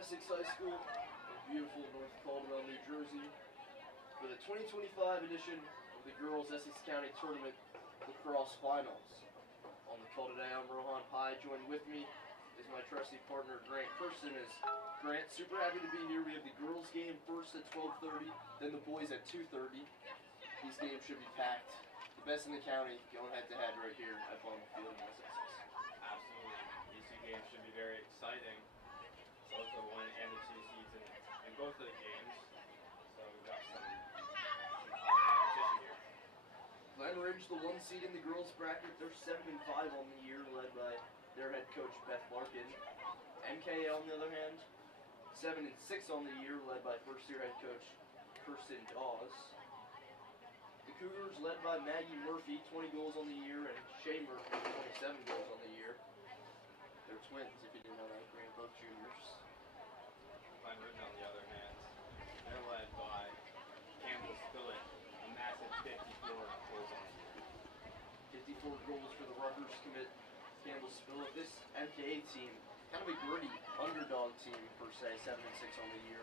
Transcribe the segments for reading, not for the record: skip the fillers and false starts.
Essex High School in beautiful North Caldwell, New Jersey, for the 2025 edition of the Girls Essex County Tournament Lacrosse Finals. On the call today, I'm Rohan Pai. Joined with me is my trusty partner, Grant Kirsten. Grant, super happy to be here. We have the girls game first at 12:30, then the boys at 2:30. These games should be packed. The best in the county going head-to-head right here at Bowman Field in Essex. Absolutely. These two games should be very exciting. Both the 1 and the 2 seeds in both of the games. So we've got some competition here. Glen Ridge, the 1 seed in the girls bracket, they're 7-5 on the year, led by their head coach Beth Larkin. MKA, on the other hand, 7-6 on the year, led by first-year head coach Kirsten Dawes. The Cougars, led by Maggie Murphy, 20 goals on the year, and Shay Murphy, 27 goals on the year. They're twins, if you didn't know that. They're both juniors. Glen Ridge, on the other hand, they're led by Campbell Spillett, a massive 54 goals on the year. 54 goals for the Rutgers commit Campbell Spillett. This MKA team, kind of a gritty underdog team per se, 7-6 on the year.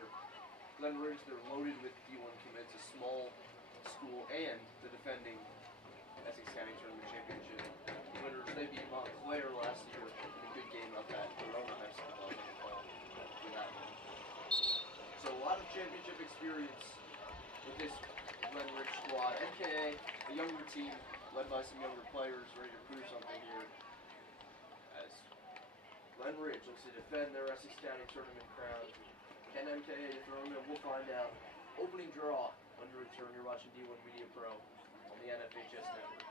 Glen Ridge, they're loaded with D1 commits, a small school, and the defending Essex County Tournament Championship winners. They beat Montclair last year in a good game up at Corona High School for that one. So a lot of championship experience with this Glen Ridge squad. MKA, a younger team led by some younger players ready to prove something here. As Glen Ridge looks to defend their Essex County Tournament crown. Can MKA dethrone them? We'll find out. Opening draw under return. You're watching D1 Media Pro on the NFHS network.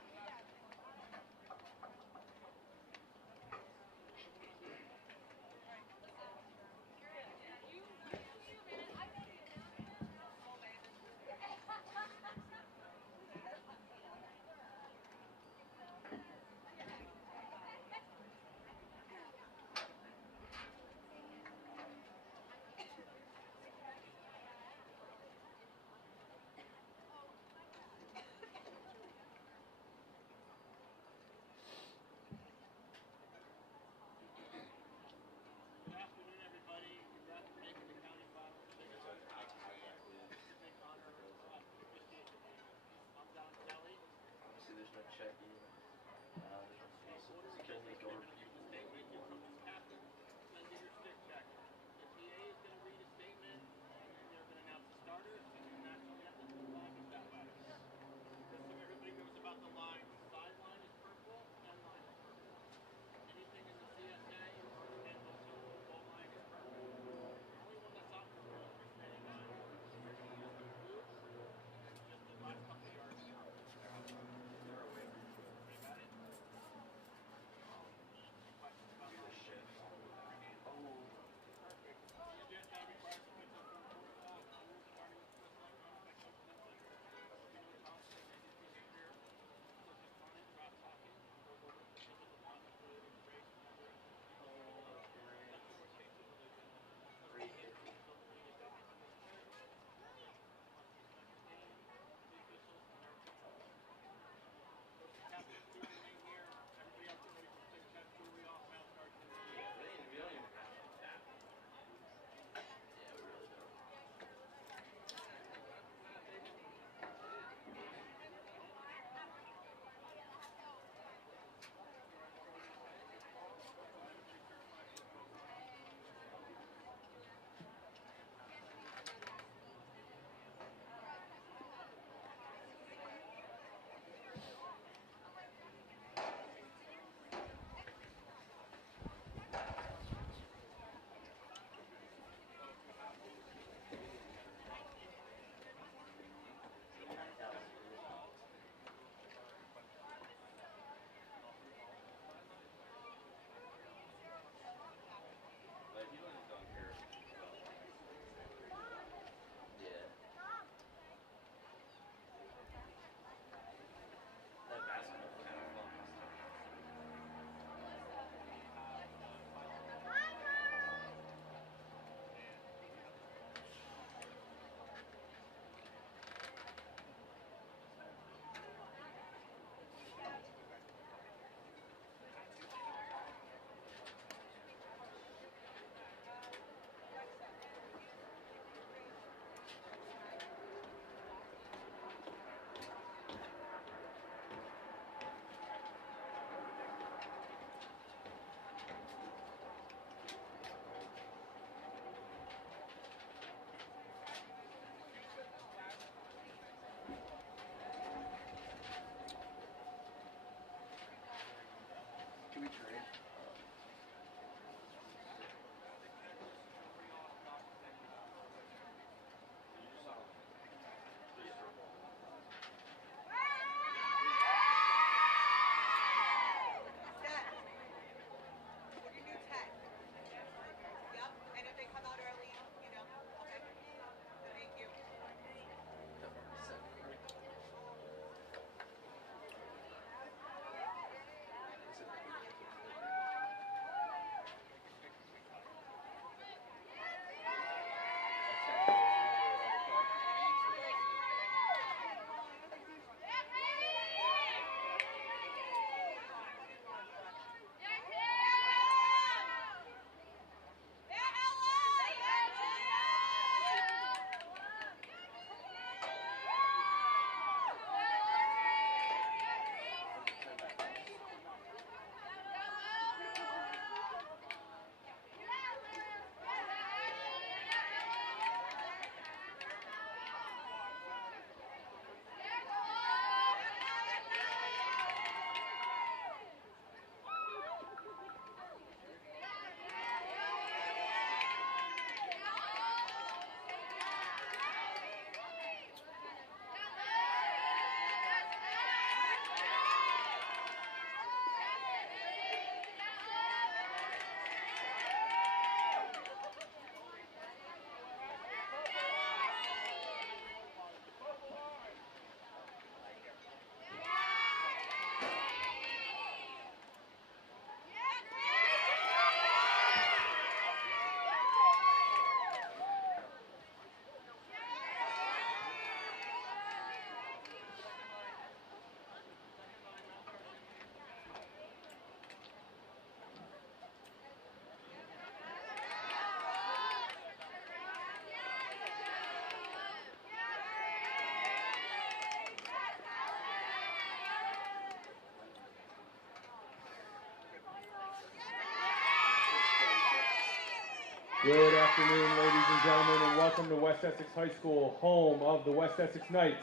Good afternoon, ladies and gentlemen, and welcome to West Essex High School, home of the West Essex Knights.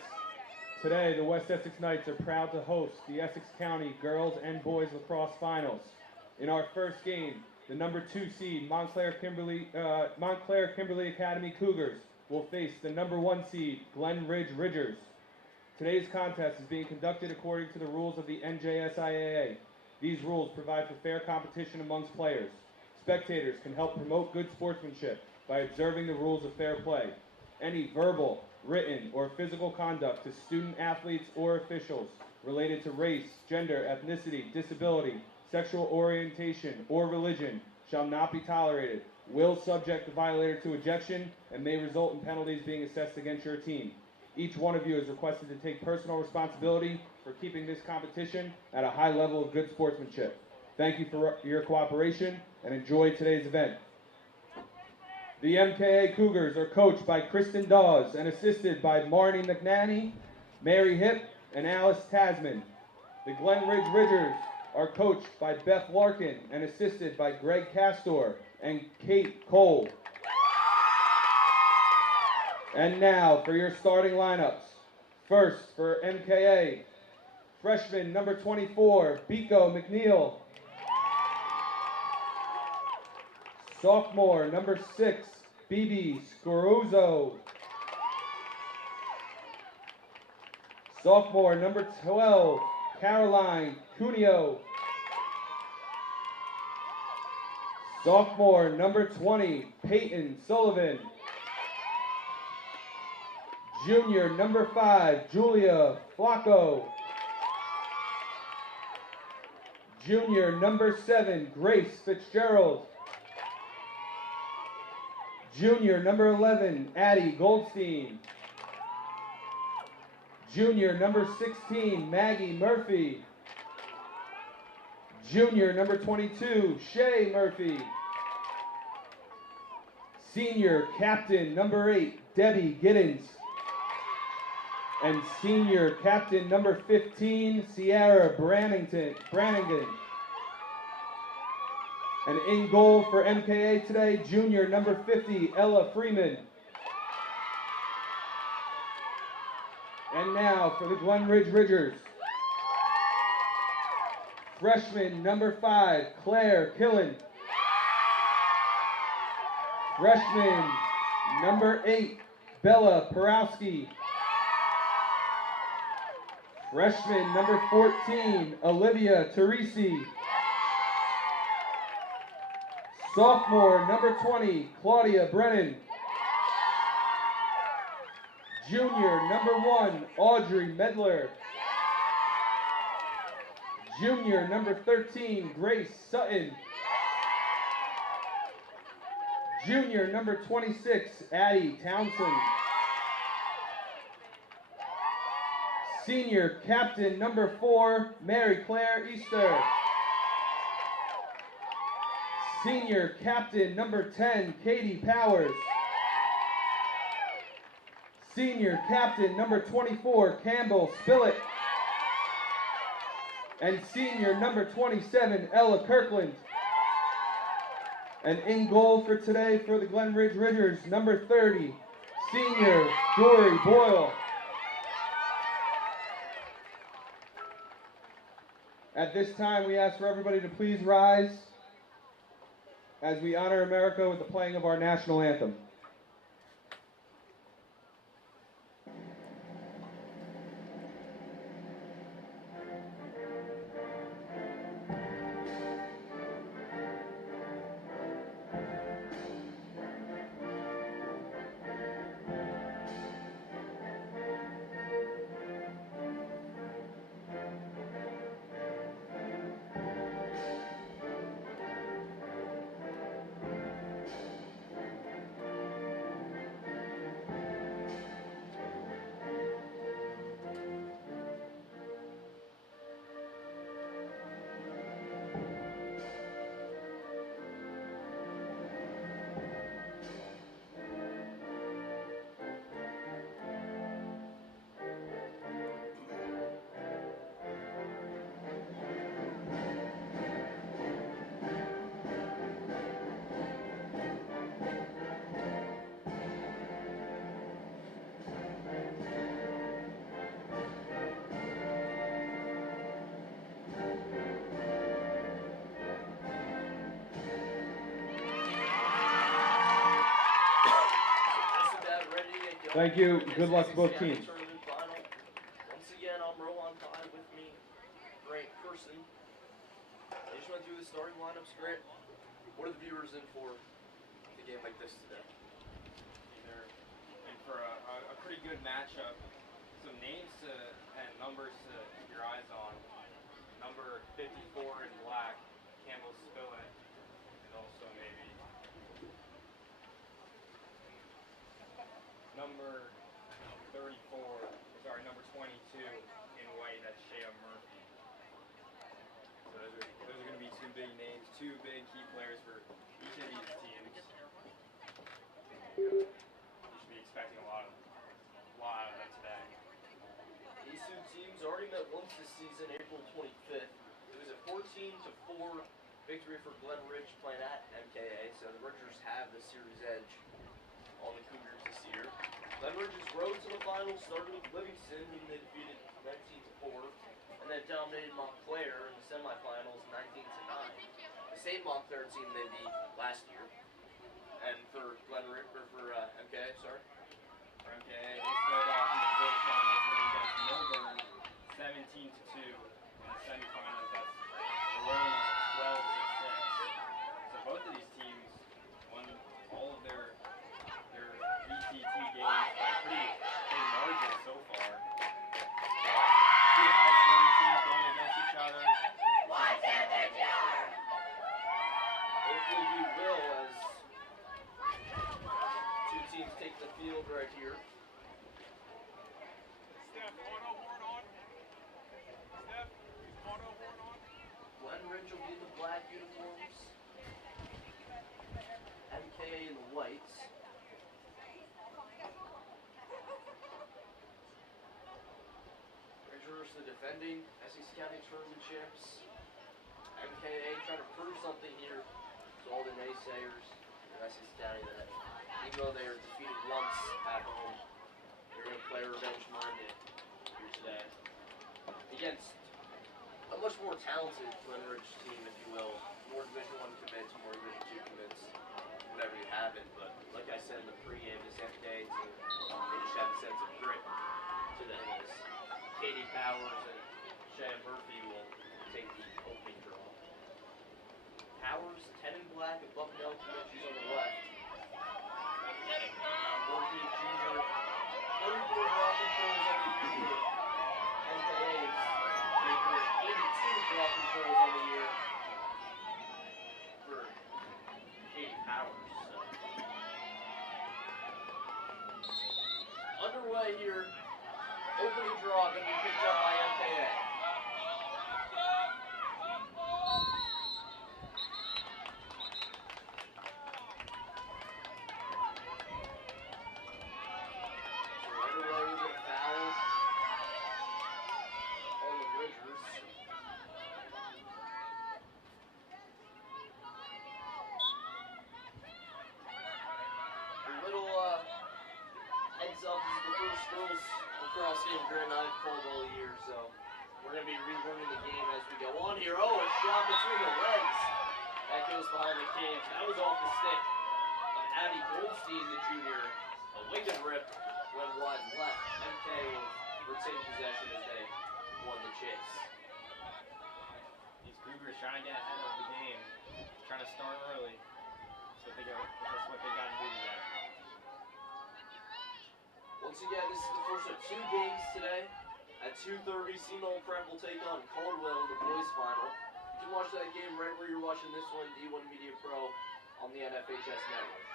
Today, the West Essex Knights are proud to host the Essex County Girls and Boys Lacrosse Finals. In our first game, the number 2 seed Montclair Kimberly Academy Cougars will face the number 1 seed Glen Ridgers. Today's contest is being conducted according to the rules of the NJSIAA. These rules provide for fair competition amongst players. Spectators can help promote good sportsmanship by observing the rules of fair play. Any verbal, written, or physical conduct to student athletes or officials related to race, gender, ethnicity, disability, sexual orientation, or religion shall not be tolerated, will subject the violator to ejection, and may result in penalties being assessed against your team. Each one of you is requested to take personal responsibility for keeping this competition at a high level of good sportsmanship. Thank you for your cooperation and enjoy today's event. The MKA Cougars are coached by Kristen Dawes and assisted by Marnie McNanny, Mary Hipp, and Alice Tasman. The Glen Ridgers are coached by Beth Larkin and assisted by Greg Castor and Kate Cole. And now for your starting lineups. First, for MKA, freshman number 24, Biko McNeil. Sophomore number 6, Bibi Scoruzzo. Sophomore number 12, Caroline Cuneo. Sophomore number 20, Peyton Sullivan. Junior number 5, Julia Flacco. Junior number 7, Grace Fitzgerald. Junior number 11, Addie Goldstein. Junior number 16, Maggie Murphy. Junior number 22, Shay Murphy. Senior captain number 8, Debbie Giddens. And senior captain number 15, Sierra Brannigan. And in goal for MKA today, junior number 50, Ella Freeman. And now for the Glen Ridgers. Freshman number 5, Claire Killen. Freshman number 8, Bella Porowski. Freshman number 14, Olivia Teresi. Sophomore number 20, Claudia Brennan. Junior number 1, Audrey Medler. Junior number 13, Grace Sutton. Junior number 26, Addie Townsend. Senior captain number 4, Mary Claire Easter. Senior captain number 10, Katie Powers. Senior captain number 24, Campbell Spillett. And senior number 27, Ella Kirkland. And in goal for today for the Glen Ridgers, number 30, senior Dory Boyle. At this time, we ask for everybody to please rise as we honor America with the playing of our national anthem. Thank you. Good luck to both County teams. Tournament final. Once again, I'm Rowan Pye with me, Grant Person. I just went through the starting lineups, Grant. What are the viewers in for a game like this today? They're in for a pretty good matchup. Some names and numbers to keep your eyes on. Number 54 in black, Campbell Spillett, and also maybe number 22 in white, that's Shea Murphy. So those are going to be two big names, two big key players for each of these teams. You should be expecting a lot out of them today. These two teams already met once this season, April 25th. It was a 14-4 victory for Glen Ridge playing at MKA, so the Ridgers have the series edge on the Cougars this year. Glen Ridge's road to the finals started with Livingston, whom they defeated 19-4, and then dominated Montclair in the semifinals 19-9. The same Montclair team they beat last year. And for Glen Ridge, or for MKA, sorry. For MKA, they started off in the quarterfinals winning against Milburn 17-2. In the semifinals, that's Verona 12-6. So both of these teams won all of their VTT games by a pretty big margin so far. Two high-scoring teams going against each other. Hopefully we will, as two teams take the field right here. Glen Ridge will be in the black uniforms. MKA in the whites. Ridgers, the defending Essex County Tournament champs. MKA trying to prove something here to all the naysayers in Essex County that even though they were defeated once at home, they're going to play revenge-minded here today against a much more talented Glen Ridge team, if you will. More Division I commits, more Division II commits, whatever you have it. But like I said in the pregame, this MKA team, they just have a sense of grit to them. As Katie Powers and Shea Murphy will take the opening draw. Powers, 10 in black, and Bucknell commit, she's on the left. Murphy, junior, 34 draw controls on the year. MKA is making 82 draw controls on the year for Katie Powers. So. Underway here. Opening draw going to be picked up by MKA. Lacrosse game Grand Island called all year, so we're going to be relearning the game as we go on here. Oh, a shot between the legs. That goes behind the cage. That was off the stick of Abby Goldstein, the junior. A wicked rip went wide left. MK will retain possession as they won the chase. These Cougars trying to get ahead of the game, trying to start early. That's what they got to do today. Once again, this is the first of two games today. At 2:30, Seton Prep will take on Caldwell in the boys' final. You can watch that game right where you're watching this one, D1 Media Pro, on the NFHS network.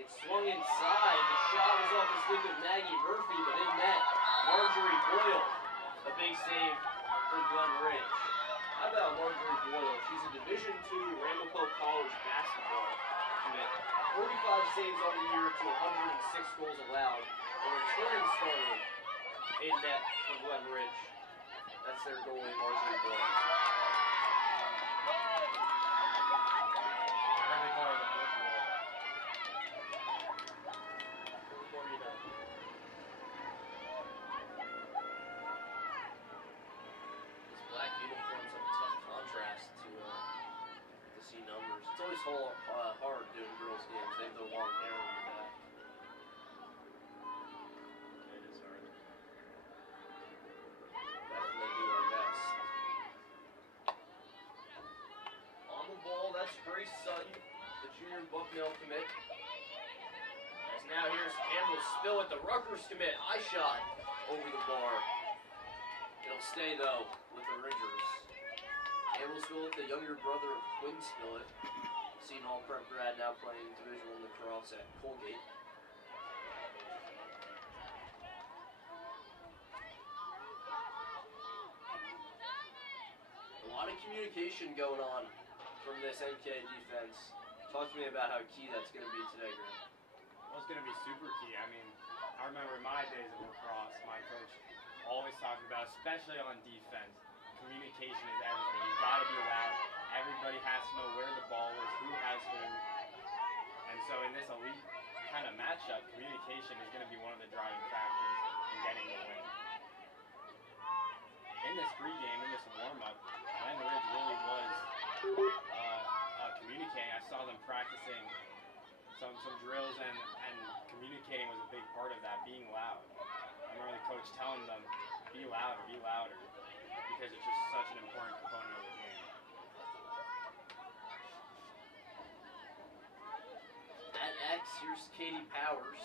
It swung inside. The shot was off the stick of Maggie Murphy, but in net, Marjorie Boyle. A big save for Glen Ridge. How about Marjorie Boyle? She's a Division II Ramapo College basketball commit. 45 saves on the year to 106 goals allowed. A returning starter in net for Glen Ridge. That's their goalie, Marjorie Boyle. I heard they call her the brick wall. The more you know. This black uniform's a tough contrast to see numbers. It's always hard doing girls games. They have the long hair in the back. It is hard. Definitely do our best. On the ball, that's Grace Sutton, the junior Bucknell commit. As now here's Campbell Spillett, the Rutgers commit. High shot over the bar. It'll stay though with the Ringers. Campbell Spillett, the younger brother of Quinn Spillett. Seen all-prep grad, now playing Division I lacrosse at Colgate. A lot of communication going on from this MKA defense. Talk to me about how key that's going to be today, Grant. Well, it's going to be super key. I mean, I remember my days of lacrosse, my coach always talking about, especially on defense, communication is everything. You've got to be loud. Everybody has to know where the ball is, who has who. And so in this elite kind of matchup, communication is going to be one of the driving factors in getting the win. In this pregame, in this warm-up, Glen Ridge really was communicating. I saw them practicing some drills, and communicating was a big part of that, being loud. I remember the coach telling them, be louder, because it's just such an important component of the game. At X, here's Katie Powers.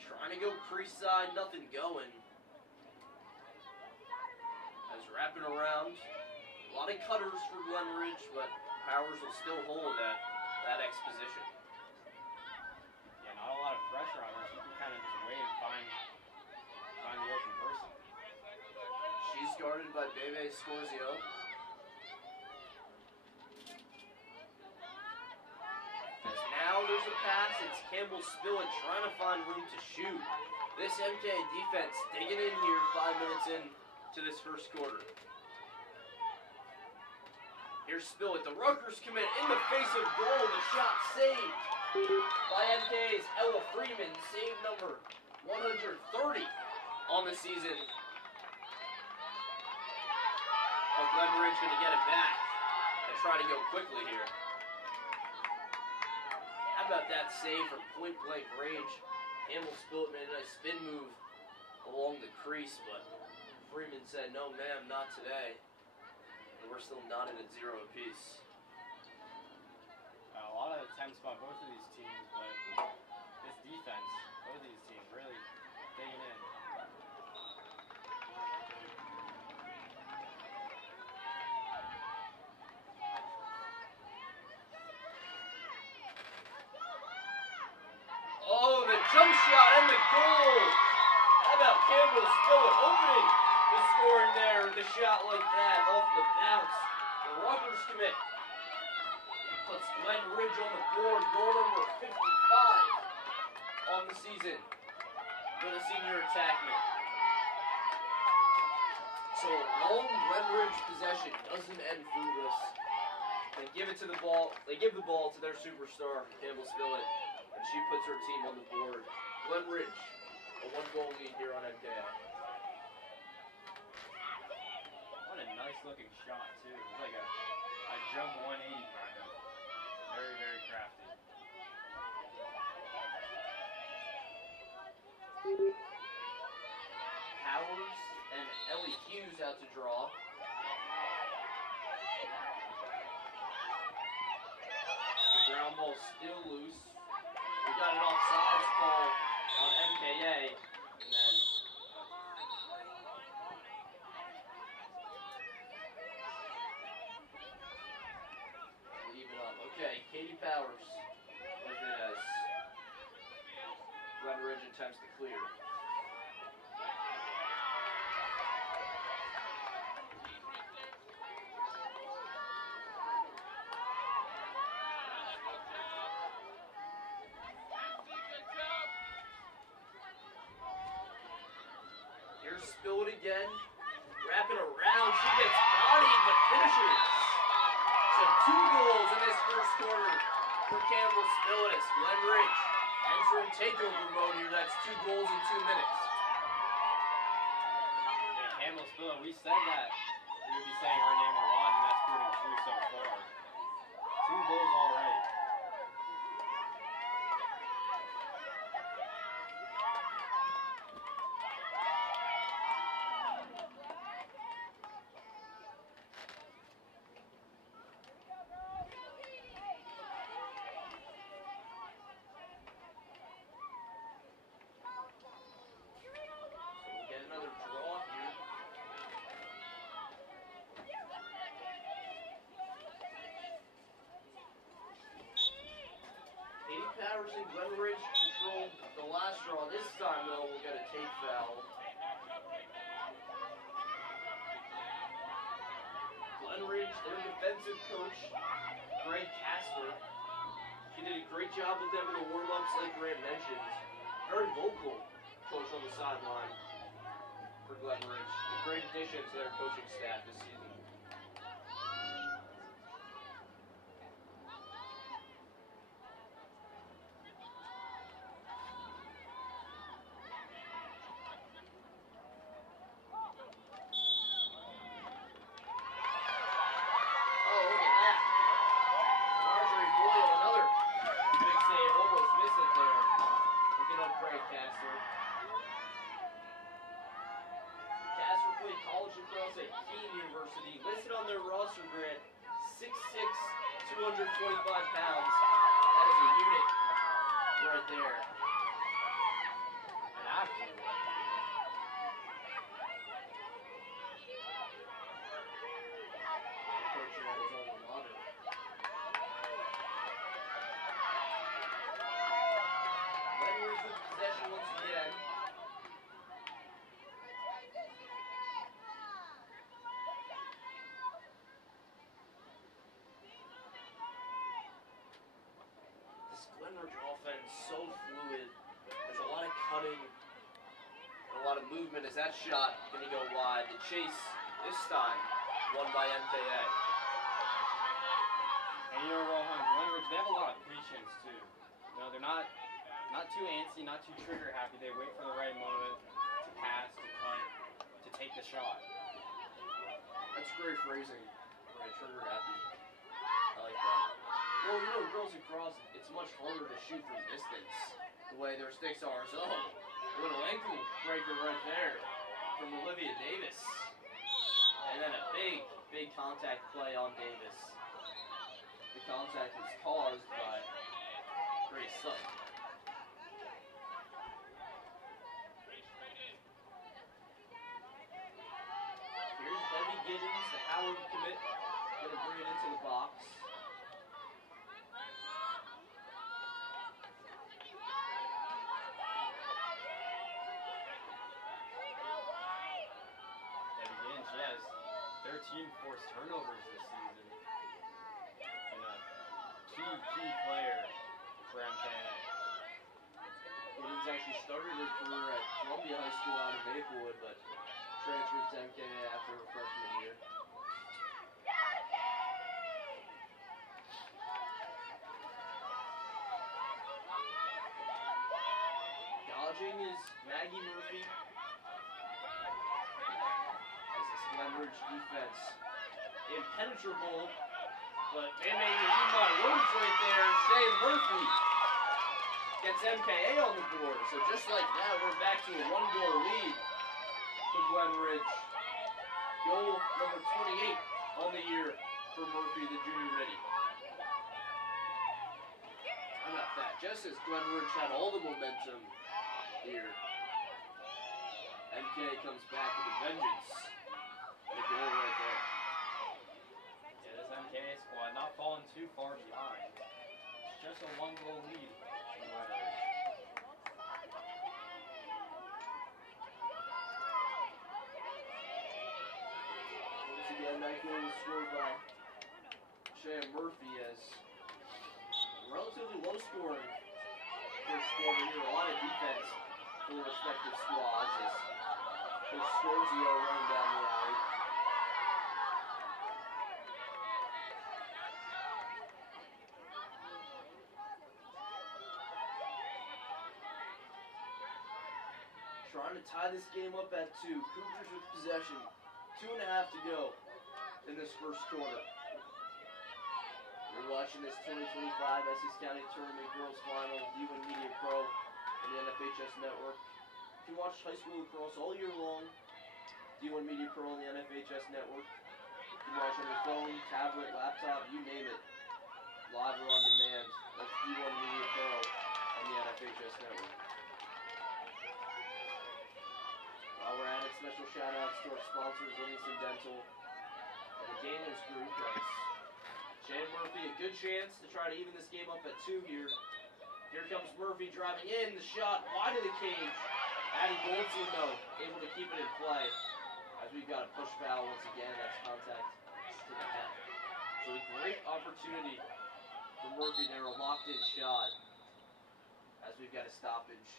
Trying to go crease side, nothing going. As wrapping around, a lot of cutters for Glen Ridge, but Powers will still hold that X position. Yeah, not a lot of pressure on her. She can kind of just wait and find the open person. She's guarded by Bebe Scorzio. As now there's a pass, it's Campbell Spillett trying to find room to shoot. This MKA defense digging in here 5 minutes in to this first quarter. Here's Spillett, the Rutgers commit in the face of goal. The shot saved by MKA's Ella Freeman. Save number 130 on the season. But Glen Ridge going to get it back and try to go quickly here. How about that save from point blank range? Campbell Spillett made a nice spin move along the crease, but Freeman said, no ma'am, not today. And we're still knotted at 0 apiece. A lot of attempts by both of these teams, but this defense, both of these teams really digging in. Oh, the jump shot and the goal! How about Campbell Spillett opening the scoring there with a shot like that off the bounce? The Rutgers commit puts Glen Ridge on the board, goal number 55 on the season for the senior attackman. So a long Glen Ridge possession doesn't end fruitless. They give the ball to their superstar, Campbell Spillett, and she puts her team on the board. Glen Ridge, a 1-goal lead here on MKA. What a nice looking shot too. It's like a jump 180 kind of. Very, very crafty. Powers and Ellie Hughes out to draw. The ground ball still loose. We got an offsides call on MKA, and then leave it up. Okay, Katie Powers with it as Glen Ridge attempts to clear. Here's Spillett again, wrapping around. She gets bodied but finishes. So 2 goals in this first quarter for Campbell Spillett as Glen Ridge entering takeover mode here. That's 2 goals in 2 minutes. Yeah, Campbell Spillett, we said that we would be saying her name a lot, and that's including 2 so far. 2 goals already. Get another draw here. Katie Patterson, Glen Ridge controlled the last draw. This time, though, we'll get a take foul. Glen Ridge, their defensive coach, Greg Casper. She did a great job with them in the warm-ups, like Grant mentioned. Very vocal coach on the sideline for Glen Ridge. A great addition to their coaching staff this season. Oh, look at that. Marjorie Boyle, another big save. Almost missed it there. Looking up Greg Casper. Casper played college lacrosse at Keene University. Listed on their roster, Grant, 6'6", 225 pounds. That is a unit right there. An athlete. Coaching at his alma mater. Glen Ridge with possession once again. This Glen Ridge offense so fluid. There's a lot of cutting and a lot of movement as that shot going to go wide. The chase this time won by MKA. And you know, Rohan, Glen Ridge, they have a lot of patience too. You know, they're not too antsy, not too trigger happy. They wait for the right moment to pass, to cut, to take the shot. That's great phrasing. Right, trigger happy. I like that. Well, you know, girls lacrosse, it's much harder to shoot from distance the way their sticks are. So, a little ankle breaker right there from Olivia Davis. And then a big contact play on Davis. The contact is caused by Grace Sutton. Here's Debbie Giddens, the Howard commit. Gonna bring it into the box. And again, she has 13 forced turnovers this season. And a key player for MKA. Giddens actually started her career at Columbia High School out of Maplewood, but transferred to MKA after her freshman year. Dodging is Maggie Murphy. As this Glen Ridge defense impenetrable, but they may read my words right there. Shay Murphy gets MKA on the board. So just like that, we're back to a 1-goal lead for Glen Ridge. Goal number 28 on the year for Murphy, the junior ready. How about that? Just as Glen Ridge had all the momentum here, MKA comes back with a vengeance. And a goal right there. Yeah, this MKA squad not falling too far behind. It's just a 1-goal lead for Glen Ridge. Once again, that goal was scored by Shay Murphy as relatively low scoring first quarter here. A lot of defense for the respective squads as there's Scorzio running down the alley. Trying to tie this game up at 2. Cougars with possession. 2.5 to go in this first quarter. watching this 2025 Essex County Tournament Girls Final, D1 Media Pro, on the NFHS Network. You can watch high school lacrosse all year long, D1 Media Pro on the NFHS Network. You can watch on your phone, tablet, laptop, you name it, live or on demand. That's D1 Media Pro on the NFHS Network. While we're at it, special shout outs to our sponsors, Livingston Dental and the Daniels Group. Shane Murphy, a good chance to try to even this game up at 2 here. Here comes Murphy driving in, the shot wide of the cage. Addie Goldstein, though, able to keep it in play. As we've got a push foul once again, that's contact to the head. So a great opportunity for Murphy there, a locked in shot. As we've got a stoppage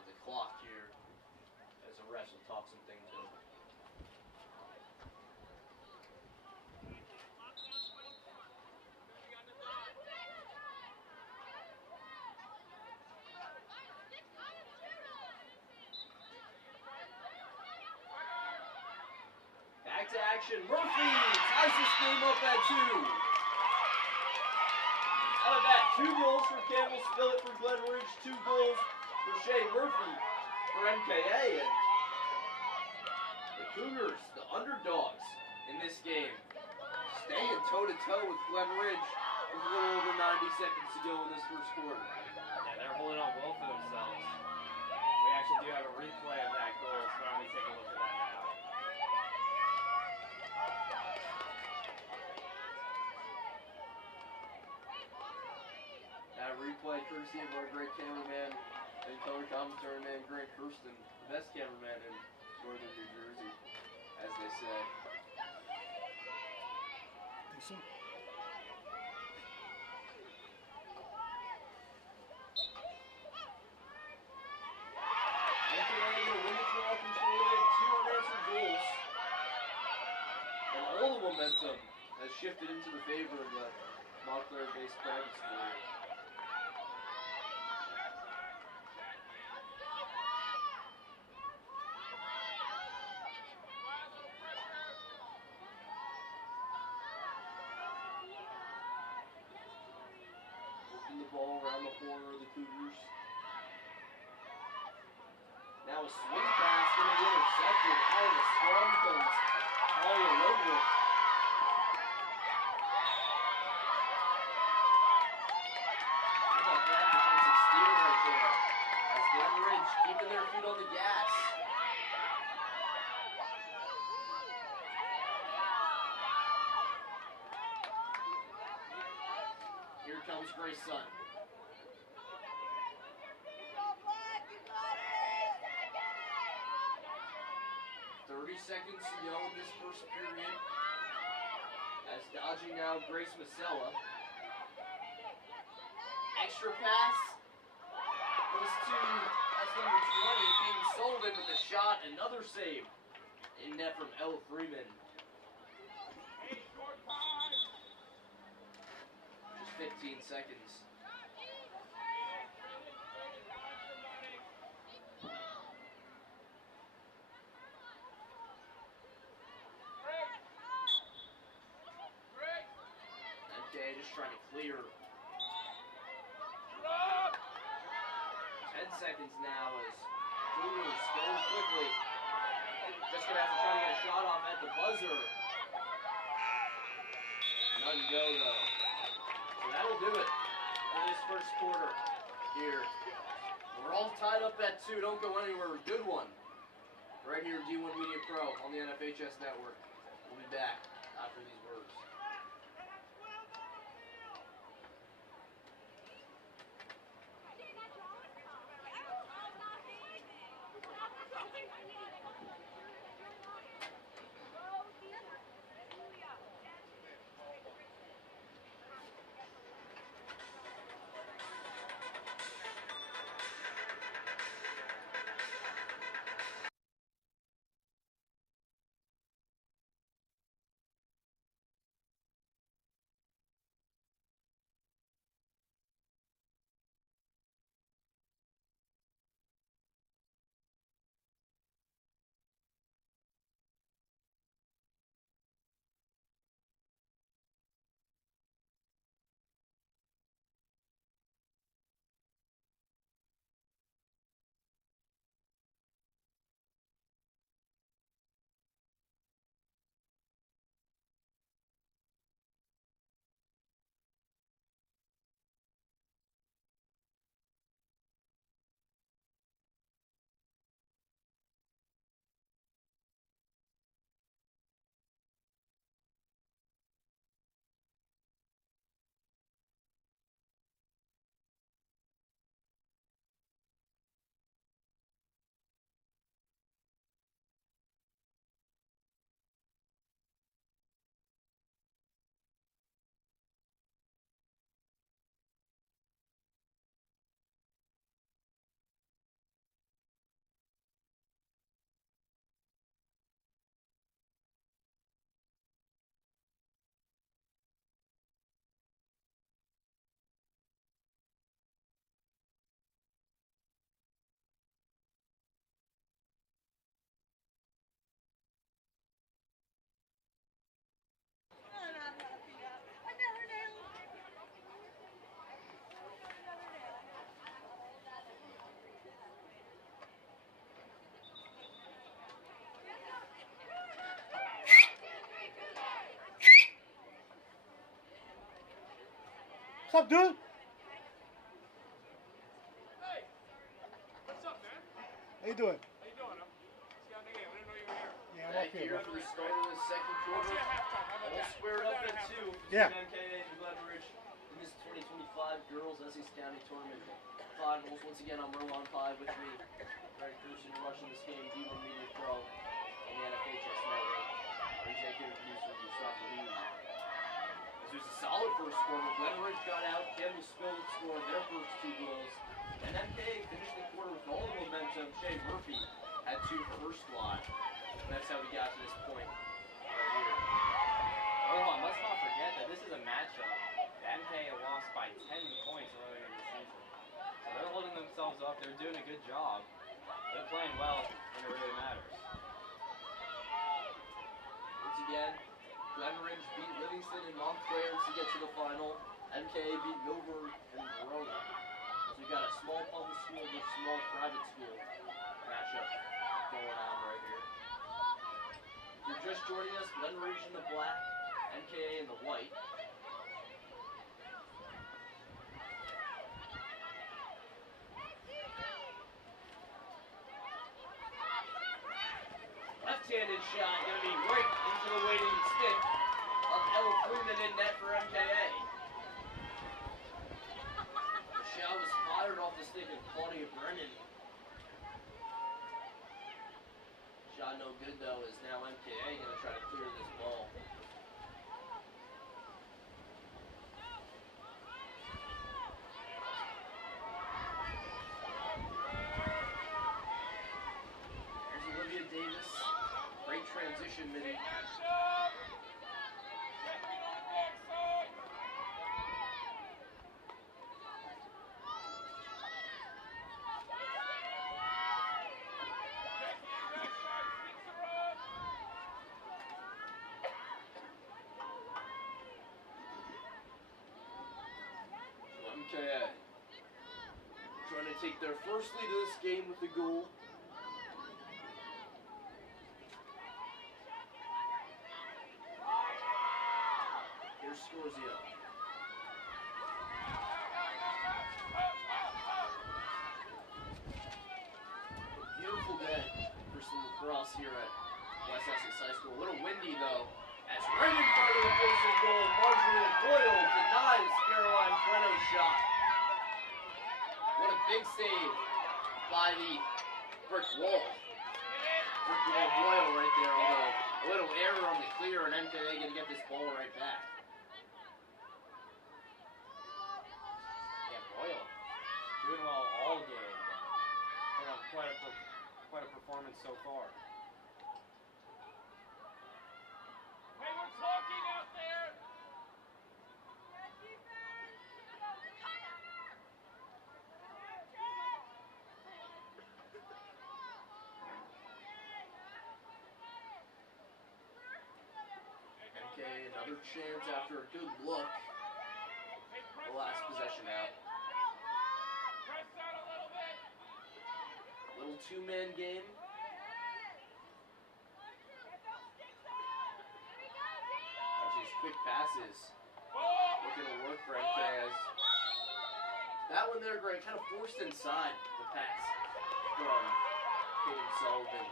of the clock here, as the refs will talk some things over. Back to action, Murphy ties this game up at 2. Out of that, 2 goals for Campbell Spillett for Glen Ridge, 2 goals for Shea Murphy for MKA. And the Cougars, the underdogs in this game, staying toe-to-toe with Glen Ridge with a little over 90 seconds to go in this first quarter. Yeah, they're holding on well for themselves. We actually do have a replay of that goal, so why don't we take a look at that now. That replay courtesy of our great cameraman and color commentary man Grant Kirsten, the best cameraman in northern New Jersey, as they say. Think so? MKA gonna win the ball control it, 2 unanswered goals. And all the momentum has shifted into the favor of the Montclair-based private school. Working the ball around the corner of the Cougars. Now a swing pass going to be intercepted. Oh, the scrum comes all over it. How about that defensive steal right there? As Glen Ridge keeping their feet on the gas. Here comes Grayson. 30 seconds to go in this first period. As dodging now Grace Masella. Extra pass goes to, that's number 20, Peyton Sullivan with a shot. Another save in net from Ella Freeman. Just 15 seconds. Just trying to clear. 10 seconds now as Cougars going quickly. Just going to have to try to get a shot off at the buzzer. None go though. So that'll do it for this first quarter here. We're all tied up at 2. Don't go anywhere. Good one. Right here, D1 Media Pro on the NFHS Network. We'll be back after these words. up, dude? Hey, what's up, man? How you doing? How you doing? I'm just got in the game. I didn't know you were here. Yeah, I'm Back up here. here for the start of the second Let's quarter. see a halftime. How about All that? squared Put up that at at 2 Yeah. between MKA and Glen Ridge in this 2025 Girls Essex County Tournament Finals. Once again, I'm Rowan Pye with me. Greg Pearson rushing this game, D1 Media Pro, and the NFHS Network. Our executive producer, Mustafa Lee. This was a solid first quarter. Glen Ridge got out. Campbell Spill scored their first 2 goals. And MKA finished the quarter with all the momentum. Shay Murphy had 2 for her squad. And that's how we got to this point right here. Rohan, let's not forget that this is a matchup. The MKA lost by 10 points earlier in the season. So they're holding themselves up. They're doing a good job. They're playing well when it really matters. Once again, Glen Ridge beat Livingston and Montclair to get to the final. MKA beat Milburn and Verona. So we got a small public school versus small private school matchup going on right here. If you're just joining us, Glen Ridge in the black, MKA in the white. Left-handed shot going to be right into the waiting stick of Ella Freeman in net for MKA. The shot was fired off the stick of Claudia Brennan. Shot no good though, is now MKA going to try to clear this ball. Here's Olivia Davis. Great transition midi. MKA trying to take their first lead of this game with the goal. Here's Scorzio. Beautiful day for some lacrosse here at West Essex High School. A little windy though. As right in front of the Pacers goal, Marjorie Doyle denies Caroline Freno's shot. What a big save by the brick wall. Brick wall Boyle right there, although a little error on the clear, and MKA gonna get this ball right back. Yeah, Boyle doing well all game. You know, quite a performance so far. Hey, we're talking out there. MKA another chance after a good look. The last possession out. Press out a little bit. Little 2-man game. These quick passes looking to work for MKA. That one there, Greg, kind of forced inside the pass from Peyton Sullivan.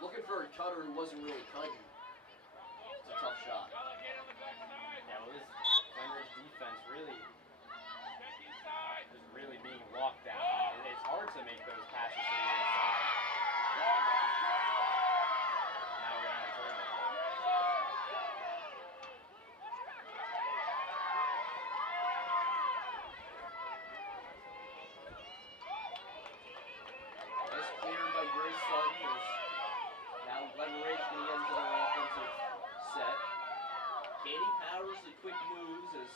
Looking for a cutter who wasn't really cutting. It's a tough shot. Yeah, well, this Glen Ridge defense really is really being locked down. It's hard to make those passes to the inside. Now we're gonna turn it. Nice cleared by Grace Sutton. Now Glen Ridge going to get into their offensive set. Katie Powers, the quick moves as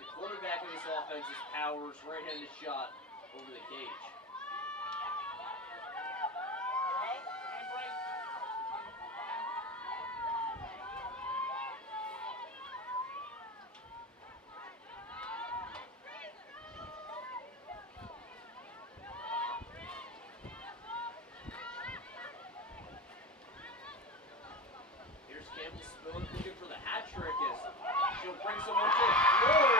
the quarterback of this offense is Powers, right-handed shot over the cage. Here's Campbell Spillick looking for the hat trick as she'll bring someone to the floor.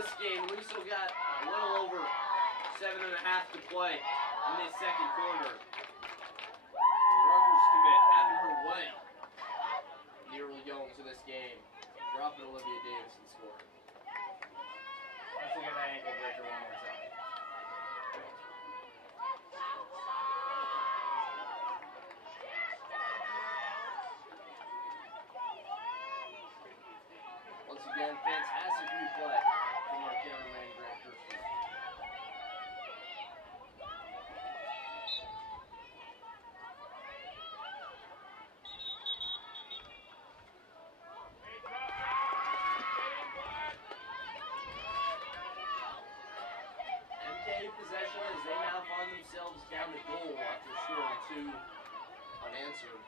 this game. We still got a little over 7.5 to play in this second quarter. The Rutgers commit having her way in the early goings of this game. Dropping Olivia Davison score. Let's look at that ankle breaker one more time. Once again, fantastic replay from our cameraman, Grant Kirsten. MKA possession as they now find themselves down the goal after scoring 2 unanswered.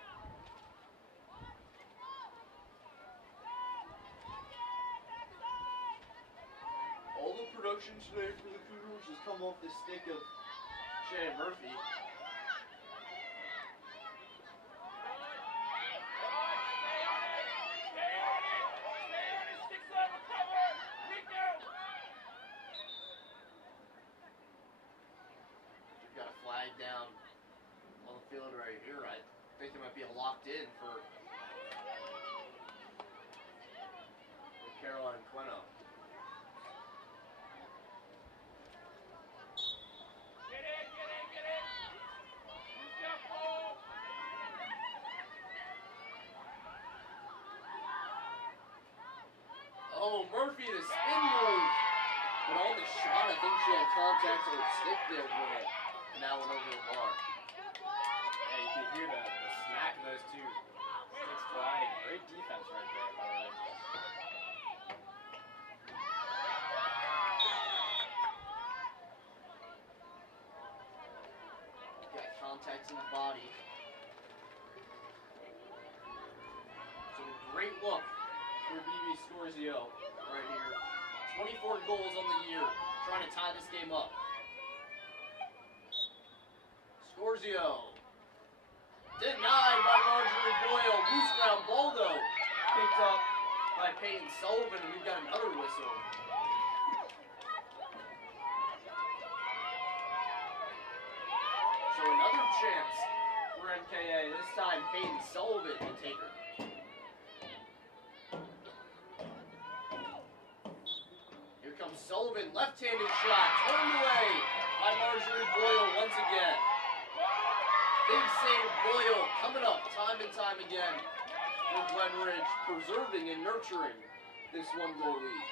All the production today for the Cougars has come off the stick of Shannon Murphy. We've got a flag down on the field right here. I think there might be a locked in for Caroline Queno. Oh, Murphy, the spin move. But on the shot, I think she had contact on her stick there, Grant. And that went over the bar. Yeah, you can hear the smack of those two sticks colliding. Great defense right there by the Rangers. Got contact in the body. So a great look for BB Scorzio right here. 24 goals on the year, trying to tie this game up. Scorzio. Denied by Marjorie Boyle. Loose ground ball though. Picked up by Peyton Sullivan, and we've got another whistle. So another chance for MKA. This time Peyton Sullivan will take her. Here comes Sullivan, left-handed shot, turned away by Marjorie Boyle once again. Big save Boyle coming up time and time again for Glen Ridge, preserving and nurturing this 1-goal lead.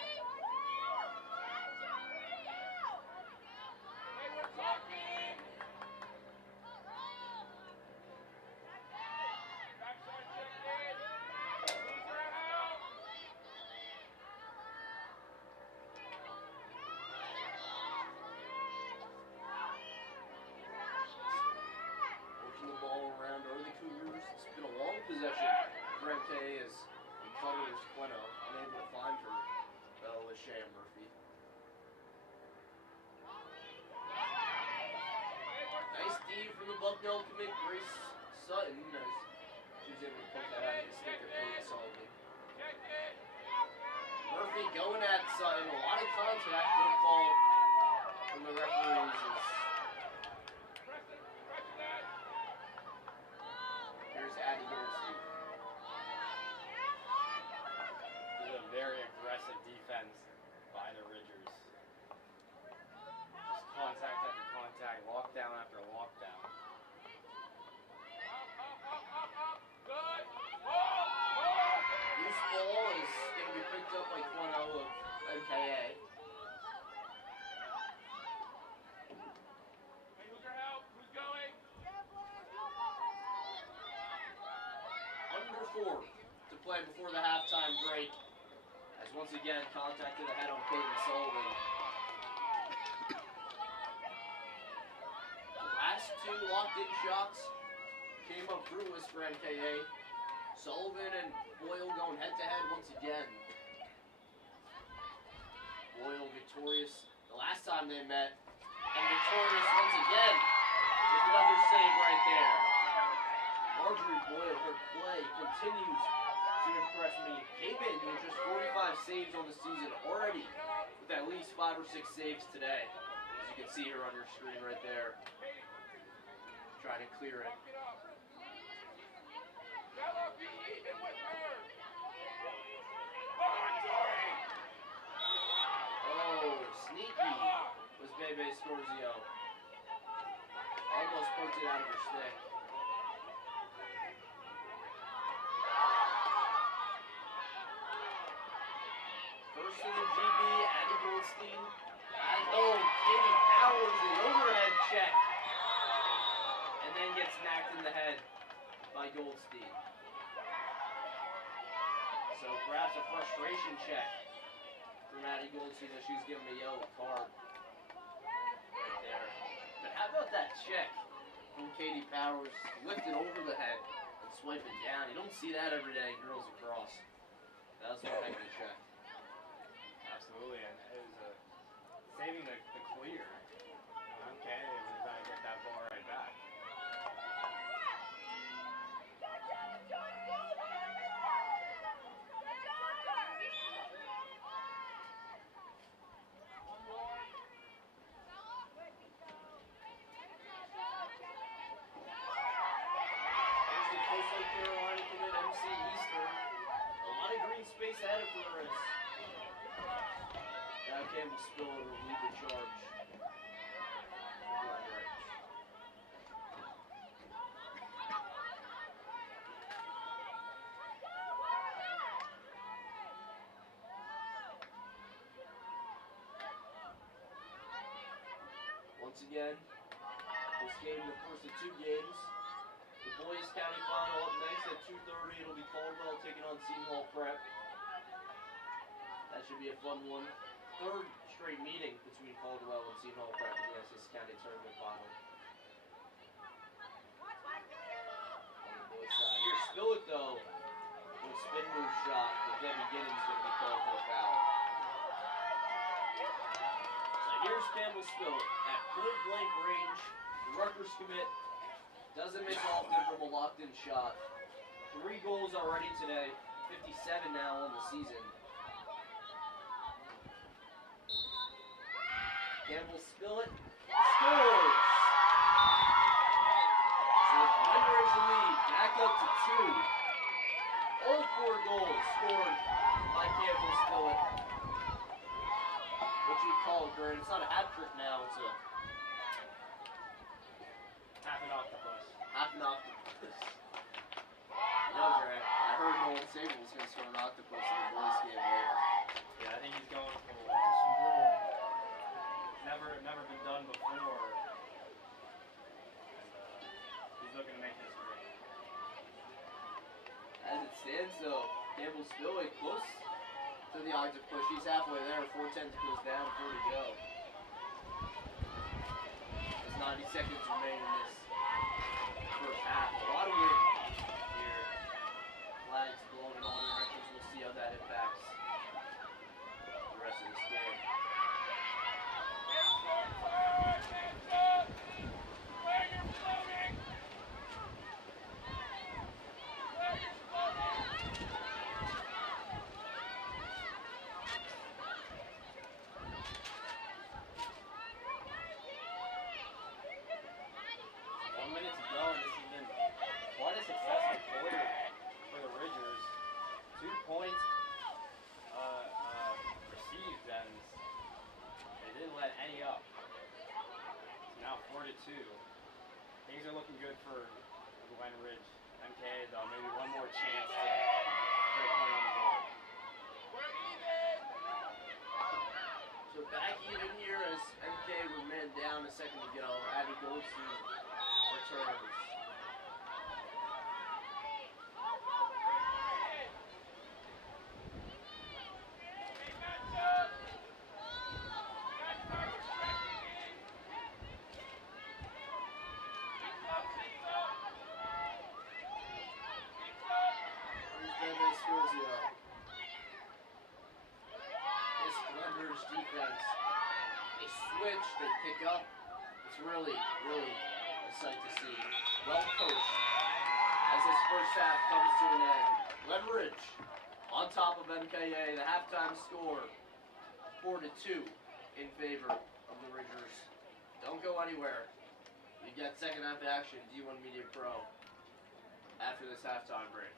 Possession for MKA as Cutters Queno unable to find her with Shay Murphy. Nice D from the Bucknell commit Grace Sutton as she was able to poke that out of the stick of Peyton Sullivan. Murphy going at Sutton, a lot of contact, no call from the referees as here's Addie Goldstein. This is a very aggressive defense by the Ridgers. Just contact after contact, lockdown after lockdown. Loose ball is going to be picked up by Queno of MKA. Under 4 to play before the halftime break. As once again, contact to the head on Peyton Sullivan. The last 2 locked-in shots came up fruitless for MKA. Sullivan and Boyle going head-to-head once again. Boyle victorious the last time they met, and victorious once again with another save right there. Marjorie Boyle, her play continues to impress me. Came in with just 45 saves on the season already with with at least 5 or 6 saves today. As you can see here on your screen right there. Trying to clear it. Oh, sneaky was Bebe Scorzio. Almost poked it out of her stick. First to the GB, Addie Goldstein. Oh, Katie Powers, the overhead check. And then gets smacked in the head by Goldstein. So perhaps a frustration check from Addie Goldstein as she's giving a yellow card. Right there. But how about that check from Katie Powers? Lifted over the head and swiping down. You don't see that every day in girls lacrosse. That was one heck of a check. Absolutely, and it was saving the clear. MKA was going to get that ball right back. Ahead of her as Now Campbell Spiller will lead the charge. Once again, this game, the first of 2 games. The boys county final up next at 2:30. It'll be Caldwell taking on Seton Hall Prep. That should be a fun one. 3rd straight meeting between Caldwell and Seton Hall Prep in the Essex County Tournament Final. On the boys' side. Here's Spillett though, with a spin move shot, but Debbie Giddens going to be called for a foul. So here's Campbell Spillett at point blank range. The Rutgers commit doesn't miss often from a locked in shot. 3 goals already today, 57 now on the season. Campbell Spillett scores! So the Thunder the lead, back up to 2. All 4 goals scored by Campbell Spillett. What you call it, Grant? It's not a hat trick now, it's a half an octopus. Half an octopus. No, Grant, I heard Nolan Sable was going to score an octopus in the boys game, right? Yeah, I think he's going for never been done before. And he's looking to make history. As it stands, though, Campbell Spillett close to the octopus. He's halfway there. 4 tentacles down, 4 to go. There's 90 seconds remaining in this first half. A lot of wind here. Flags blowing in all directions. We'll see how that impacts the rest of this game. Things are looking good for Glen Ridge. MKA though, maybe one more chance to put a point on the board. So back even here as MKA were man down a second ago. Abby Goldstein returns. Defense. They switch, they pick up. It's really a sight to see. Well coached as this first half comes to an end. Glen Ridge on top of MKA, the halftime score 4-2 in favor of the Ridgers. Don't go anywhere. You get second half action, D1 Media Pro, after this halftime break.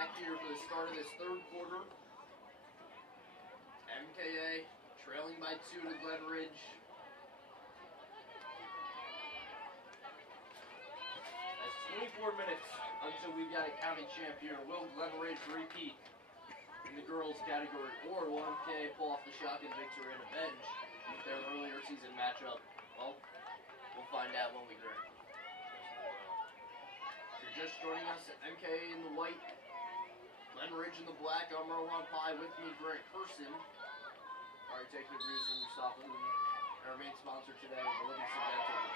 back here for the start of this third quarter. MKA trailing by 2 to Glen Ridge. That's 24 minutes until we've got a county champ here. Will Glen Ridge repeat in the girls category, or will MKA pull off the shotgun victory and avenge their earlier season matchup? Well, we'll find out when we drink. If you're just joining us, MKA in the white, Glen Ridge in the black. I'm Rohan Pai, with me Grant Person. Our executive producer Mustafa Hoon, and our main sponsor today, the Livingston Dental Group.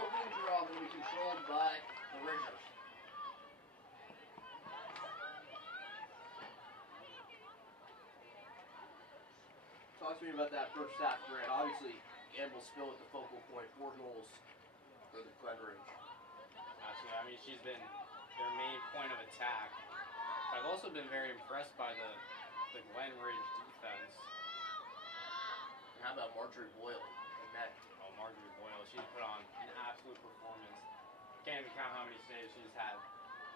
Opening draw will be controlled by the Ridgers. Talk to me about that first half, Grant. Obviously, Gamble Spill at the focal point, 4 goals for the Glen Ridge. Absolutely. I mean, she's been their main point of attack. I've also been very impressed by the Glen Ridge defense. And how about Marjorie Boyle in net? Oh, Marjorie Boyle, she's put on an absolute performance. Can't even count how many saves she's had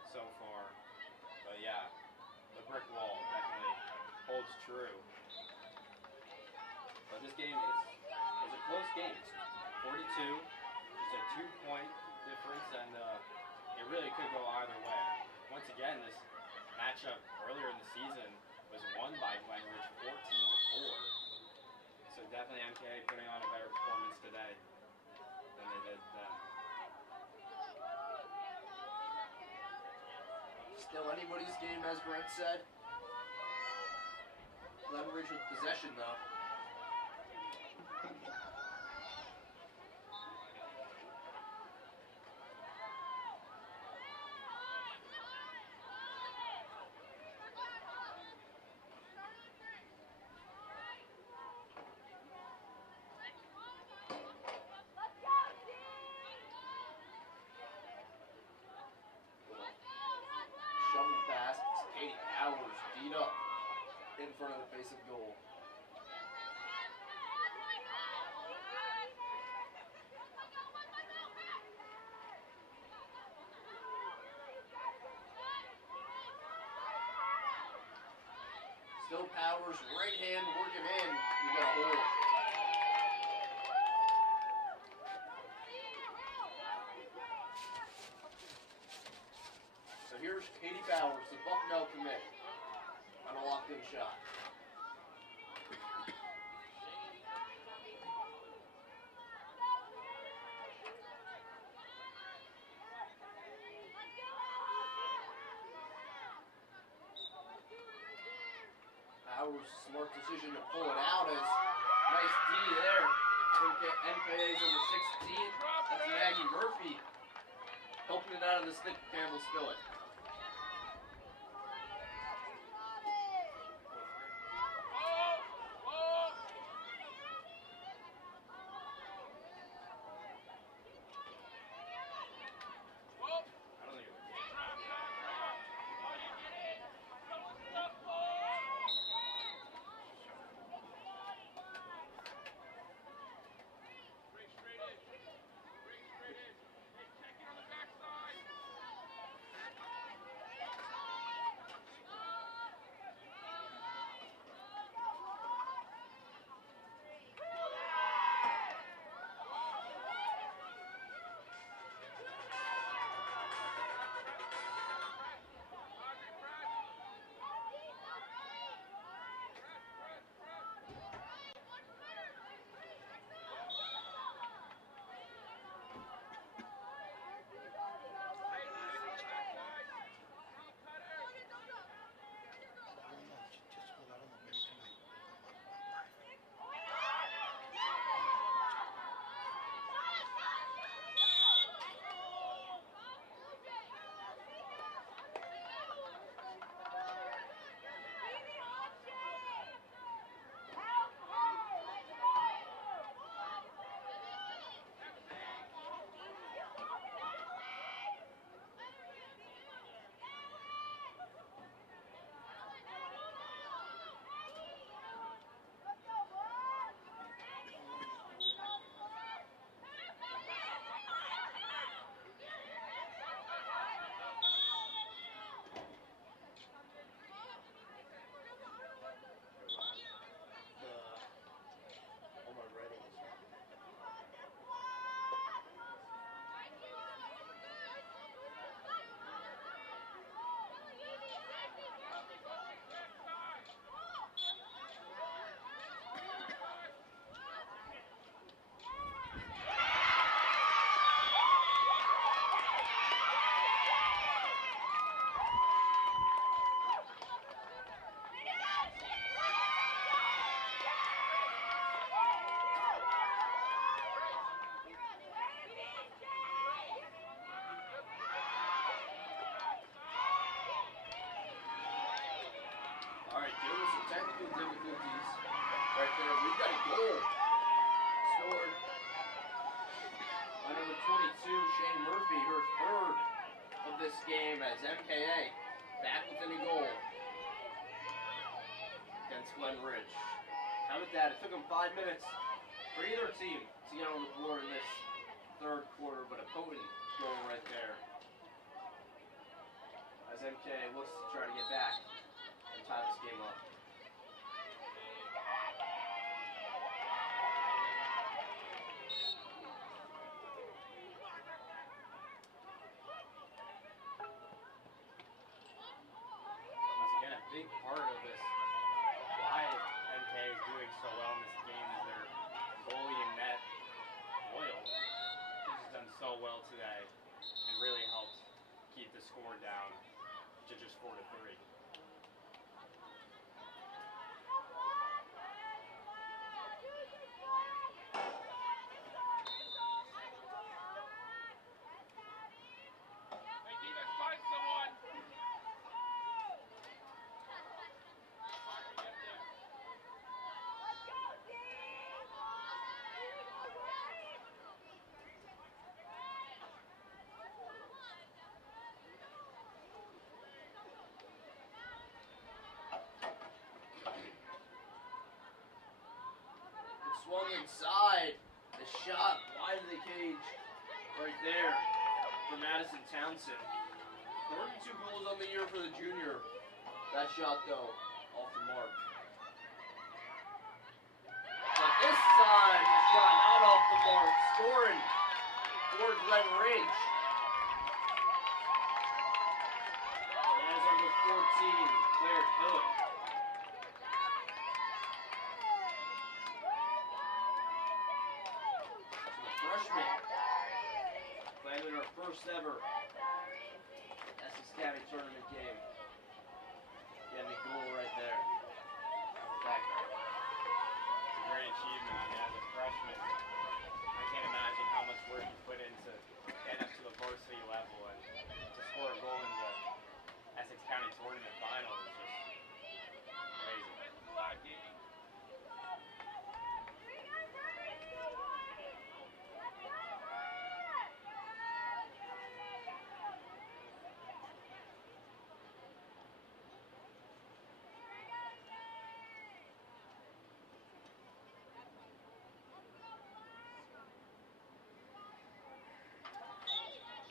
so far. But yeah, the brick wall definitely holds true. But this game is a close game. It's 42. It's a 2-point difference, and it really could go either way. Once again, this matchup earlier in the season was won by Glen Ridge 14-4. So definitely MKA putting on a better performance today than they did then. Still anybody's game, as Grant said. Glen Ridge with possession, though. Shovel pass. Katie Powers beat up in front of the face of goal. Still Powers, right hand working in. We got a hole. So here's Katie Powers, the Bucknell commit, on a locked-in shot. Powers, smart decision to pull it out. As nice D there. MKA's on the 16th. That's Maggie Murphy helping it out of the stick. Campbell Spillett. difficulties right there. We've got a goal scored by number 22, Shane Murphy, her third of this game as MKA back within a goal against Glen Ridge. How about that? It took them 5 minutes for either team to get on the board in this third quarter, but a potent goal right there as MKA looks to try to get back and tie this game up. Once again, a big part of this, why MKA is doing so well in this game is their goalie and net, Boyle. He's just done so well today and really helped keep the score down to just 4-3. Hey, Diva, find someone. It swung inside. The shot wide of the cage right there for Madison Townsend. 32 goals on the year for the junior. That shot, though, off the mark. But this time, the shot not off the mark. Scoring for Glen Ridge. That is number 14, Claire Hillip. Freshman, playing in her first ever Essex County tournament game. Getting a goal right there. Back. It's a great achievement. I mean, as a freshman, I can't imagine how much work you put into getting up to the varsity level, and to score a goal in the Essex County tournament final is just amazing.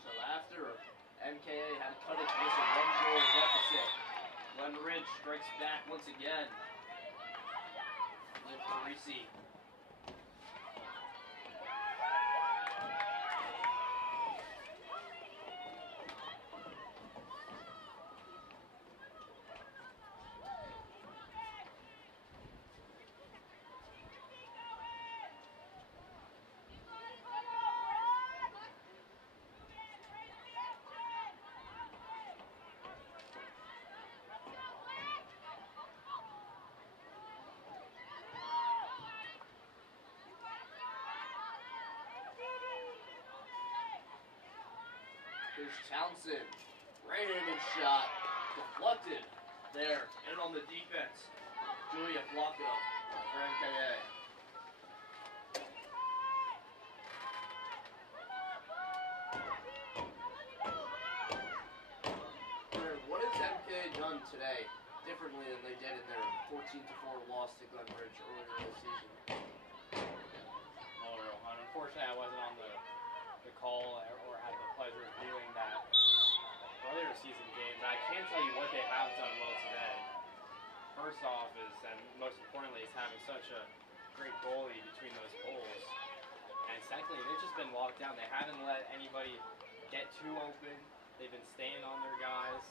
So after MKA had to cut it to just a 1-goal deficit, Glen Ridge strikes back once again. Liv Parisi. Here's Townsend. Right-handed shot. Deflected there. And on the defense. Julia Flocco for MKA. What has MKA done today differently than they did in their 14-4 loss to Glen Ridge earlier this season? Well, unfortunately, I wasn't on the call or had the pleasure of viewing that earlier season game, but I can tell you what they have done well today. First off is, and most importantly, is having such a great goalie between those goals. And secondly, they've just been locked down. They haven't let anybody get too open. They've been staying on their guys.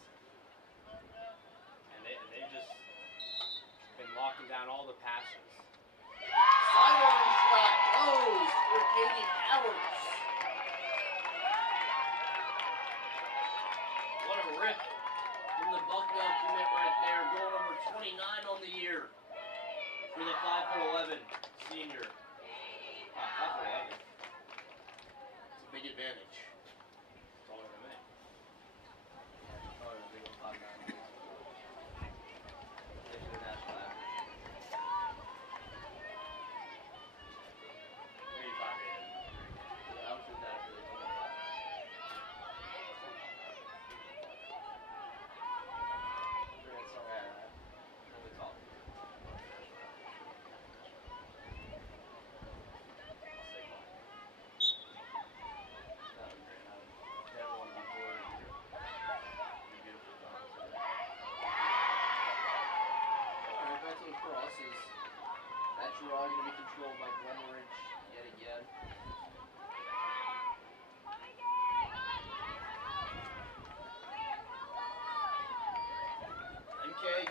And they've just been locking down all the passes. Sideline shot goes for Katie Powers. What a rip from the Bucknell commit right there. Goal number 29 on the year for the 5'11" senior. 5'11". It's a big advantage. Taller than me. Taller than big old 5'9". Get to the national average.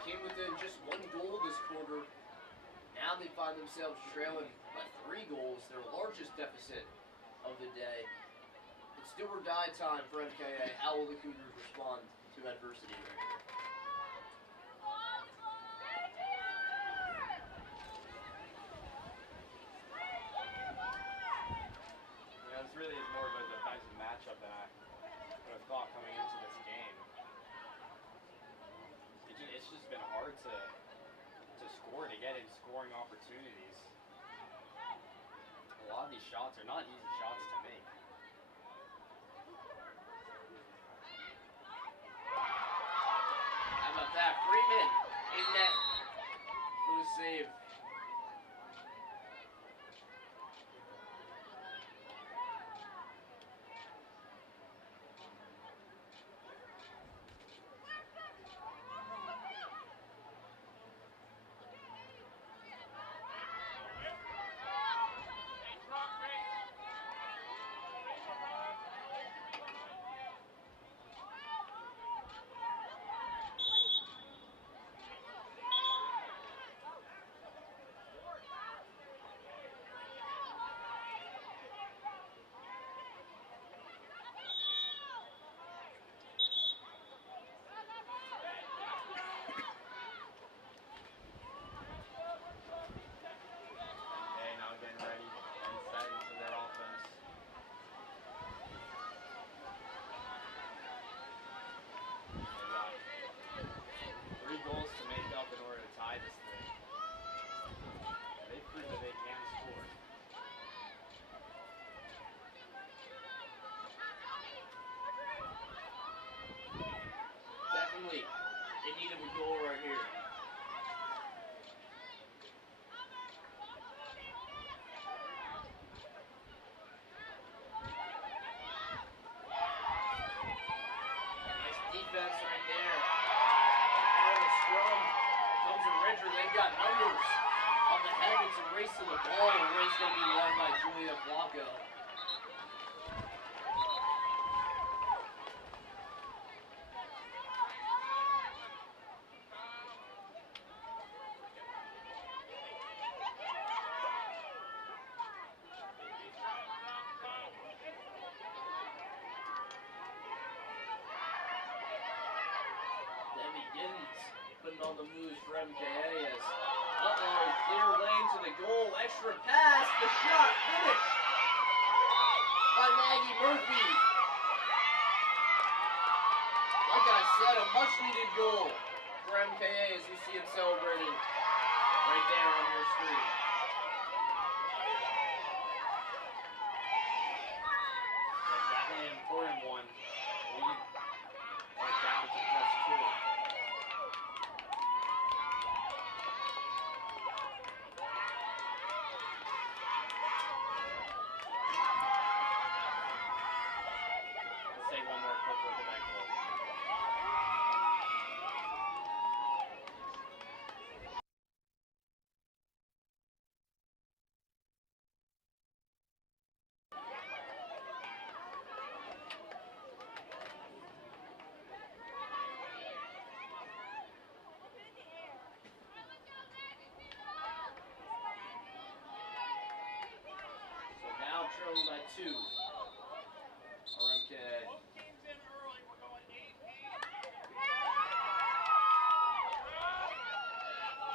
came within just 1 goal this quarter. Now they find themselves trailing by 3 goals, their largest deficit of the day. It's do or die time for MKA. How will the Cougars respond to adversity right here? Yeah, this really is more of a defensive matchup than I would have thought coming into this game. It's just been hard to score, to get in scoring opportunities. A lot of these shots are not easy shots to make. How about that? Freeman in net for the save. In need of a goal right here. Nice defense right there. Out of the scrum comes a Ridger. They've got numbers on the head. It's a race to the ball. The race going to be won by Julia Flacco. On the moves for MKA as clear lane to the goal, extra pass, the shot finished by Maggie Murphy. Like I said, a much needed goal for MKA as you see him celebrating right there on your screen. Definitely an important one. Lead right down to just 2. Trailing by 2. RMK.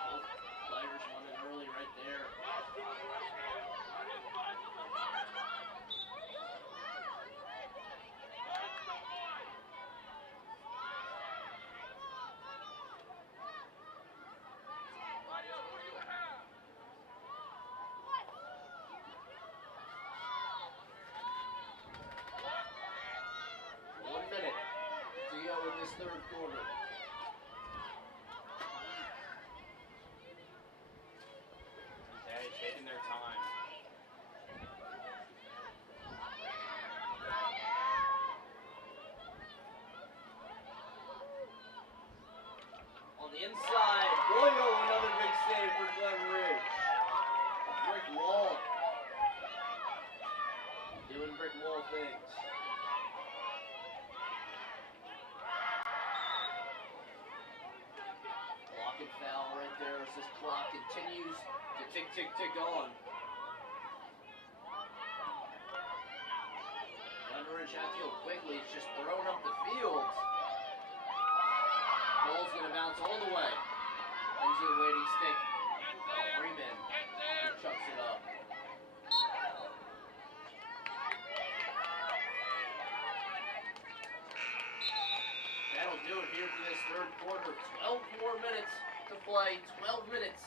Both players running early right there. Third quarter. They're taking their time. On the inside, Boyle, another big save for Glen Ridge. Brick wall. Doing brick wall things. A this clock continues to tick on. Glenridge has to go quickly. It's just thrown up the field. Ball's going to bounce all the way into the waiting stick. Freeman chucks it up. That'll do it here for this third quarter. 12 more minutes to play. 12 minutes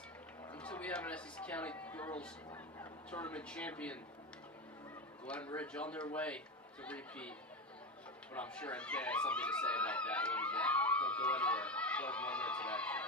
until we have an Essex County Girls Tournament champion. Glenridge on their way to repeat. But I'm sure MKA has something to say about that when we're back. Don't go anywhere. 12 more minutes of action.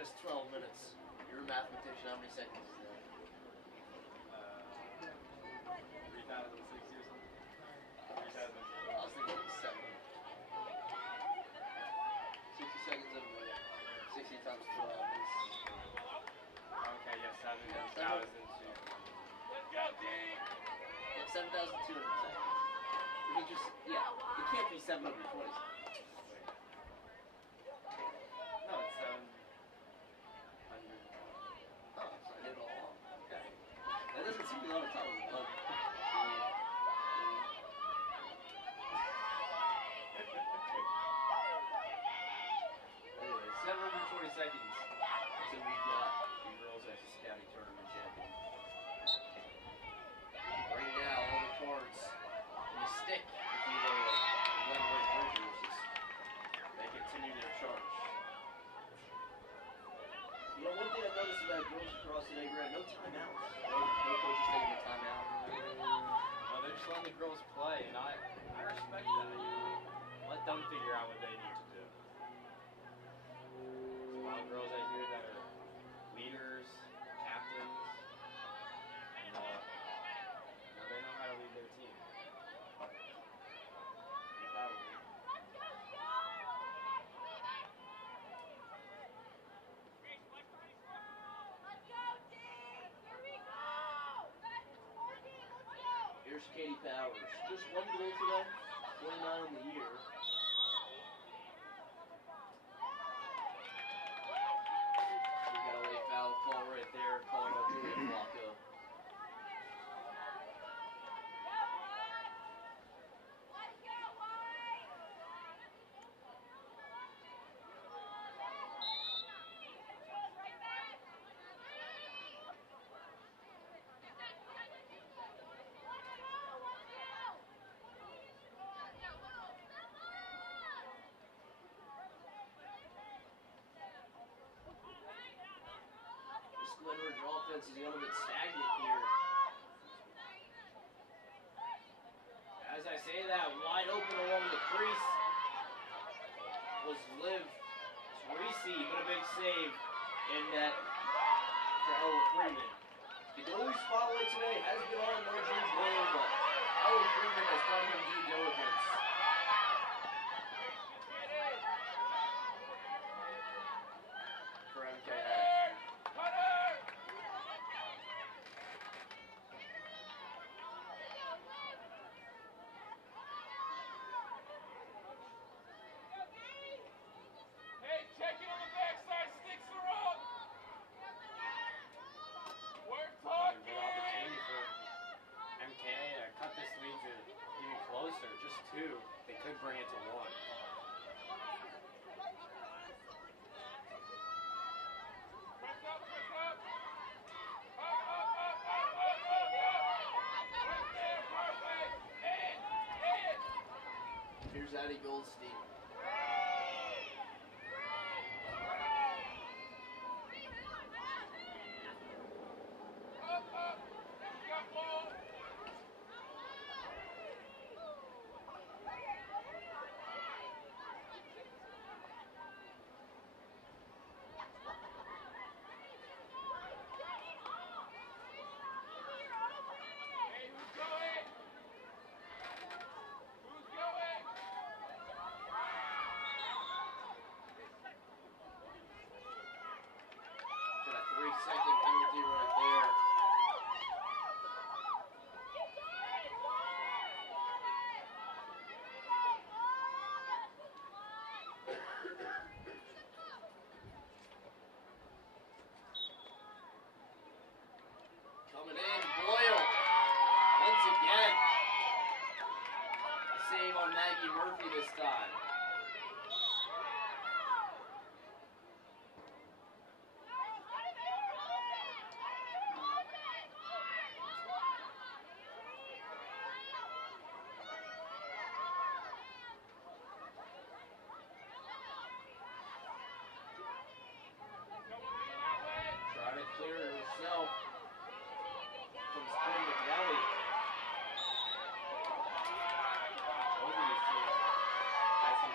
Just 12 minutes. You're a mathematician. How many seconds is that? 3,060 or something. 3,000. I was thinking it was 7. 60 seconds of a minute. 60 times 12 is... Okay, yeah, 7,000 to... Let's go, team! Yeah, 7,200 seconds. We can just... Yeah, it can't be 720 seconds. No, it's 700. Oh, so I did it all wrong. Okay. That doesn't seem to be a lot of time. Anyway, 720 seconds until we got the Girls Essex County Tournament champion. Right now, all the cards in the stick, if you will, of Glenridge Rangers. They continue their charge. You know, one thing I noticed about girls across today, Grant, no timeouts. No coaches taking a timeout. Well, they're just letting the girls play, and I respect that. You know, let them figure out what they need to do. There's a lot of girls out here that are leaders, captains, and you know, they know how to lead their team. Probably. Here's Katie Powers. Just one goal today, 29 on the year. offense is a little bit stagnant here. As I say that, wide open along the crease was Liv Reese, but a big save in net for Ella Freeman. The goalie spotlight today has been on Marjorie Glen, but Ella Freeman has done her due diligence. For MKA. Hey, check it on the backside. Sticks are up. We're Another talking. good opportunity for MKA to cut this lead to even closer, just 2. They could bring it to 1. Quick up, quick up. Up. Right there, perfect. Hit. Here's Addie Goldstein. Up. Got ball. Hey, who's going? Who's going? Got a 3-second penalty right there. Coming in, Boyle. Once again. A save on Maggie Murphy this time. Trying to clear it herself from Spring McNelly. Both of these teams had some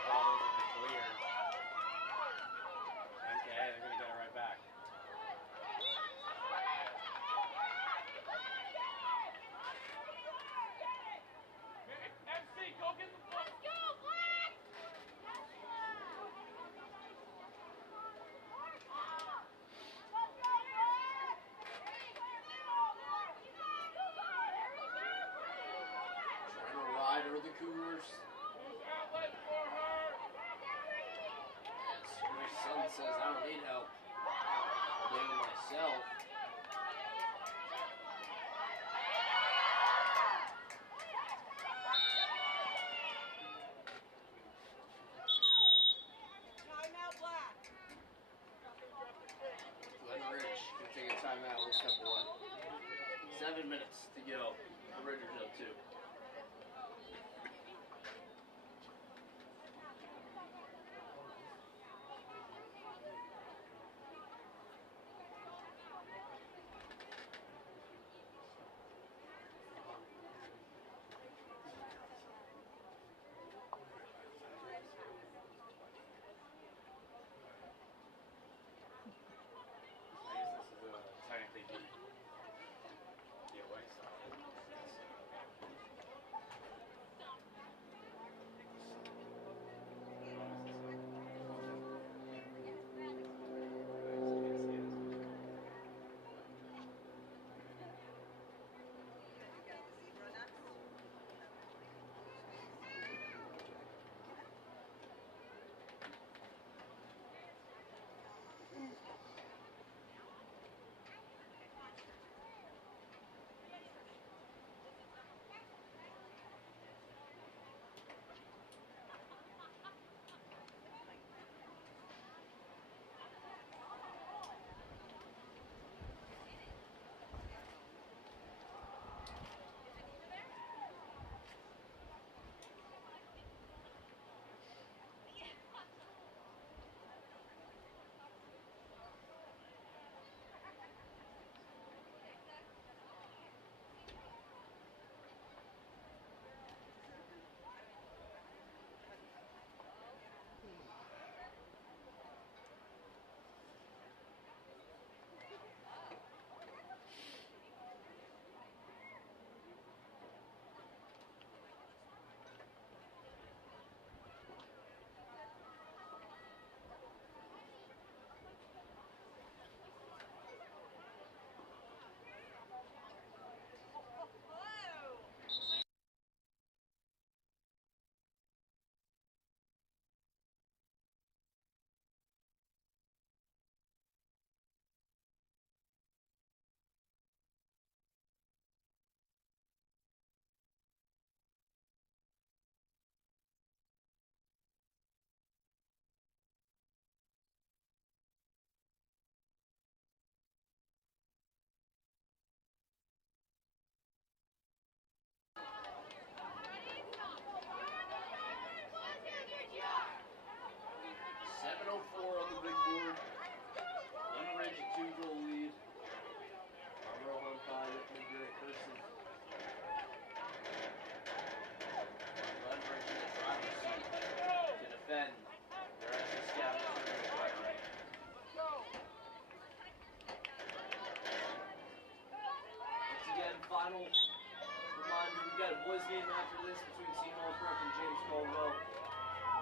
quiz game after this between Seymour Brook and James Caldwell.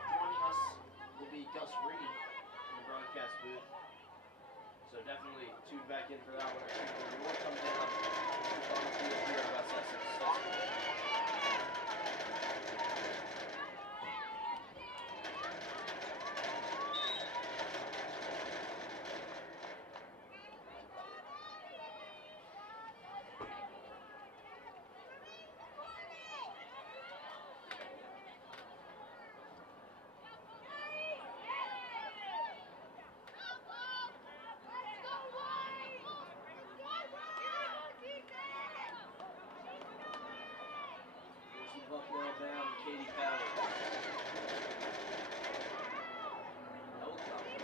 Joining us will be Gus Reed in the broadcast booth. So definitely tune back in for that one. More come down on the field here at West Essex High School. Bucknell down, Katie Powell. Helicopter.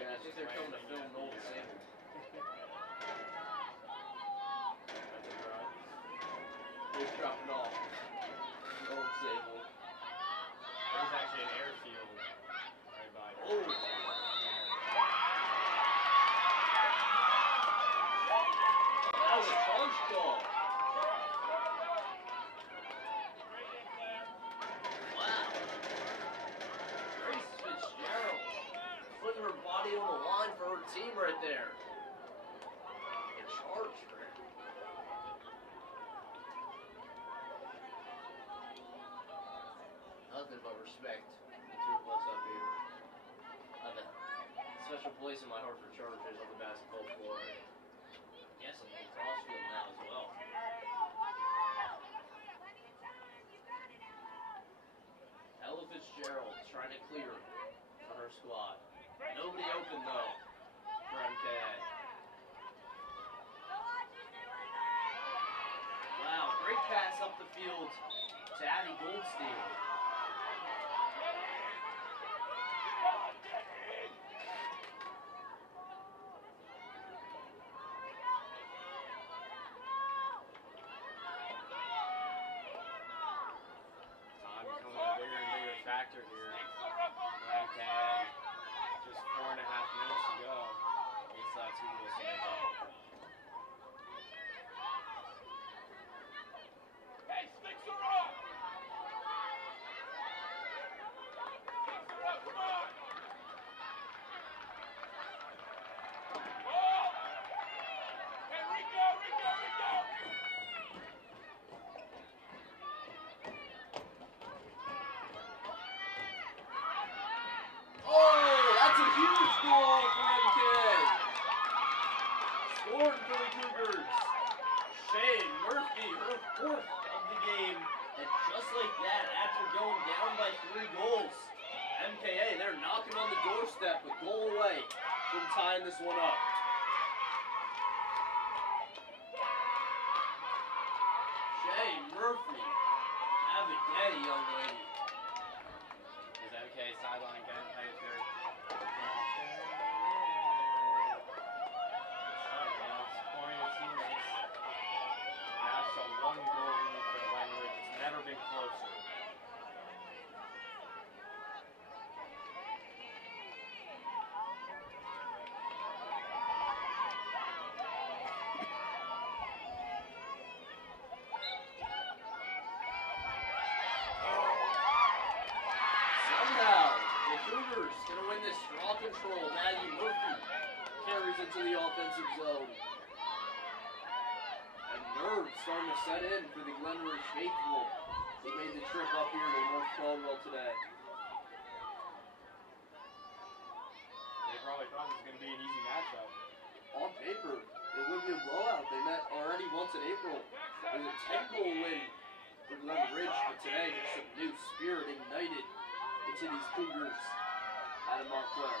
I think they're coming to film Noel Sable. They're dropping off Noel Sable. There's actually an airfield. Oh! That was a charge call. Wow. Grace Fitzgerald putting her body on the line for her team right there. A charge for her. Nothing but respect for the two of us up here. I have a special place in my heart for Chargers on the basketball floor. Yes, on the lacrosse field now as well. Ella Fitzgerald trying to clear for her squad. Nobody open though for MKA. Wow, great pass up the field to Abby Goldstein. Factor here. MKA, just 4.5 minutes to go. It's that 2 goals to make up. Hey, sticks are up! Sticks are up, come on! Ball! Hey, Rico! Oh, that's a huge goal for MKA. Scoring for the Cougars. Shane Murphy, her 4th of the game. And just like that, after going down by 3 goals, MKA, they're knocking on the doorstep, a goal away from tying this one up. Shane Murphy, have a day, young lady. Is MKA sideline again? One goal lead for Glen. It's never been closer. Somehow, the Cougars gonna win this draw control. Maddie Murphy carries into the offensive zone. Nerves starting to set in for the Glen Ridge faithful who made the trip up here to North Caldwell today. They probably thought it was going to be an easy matchup. On paper, it would be a blowout. They met already once in April. It was a 10-goal win for Glen Ridge, but today just some new spirit ignited into these Cougars out of Montclair.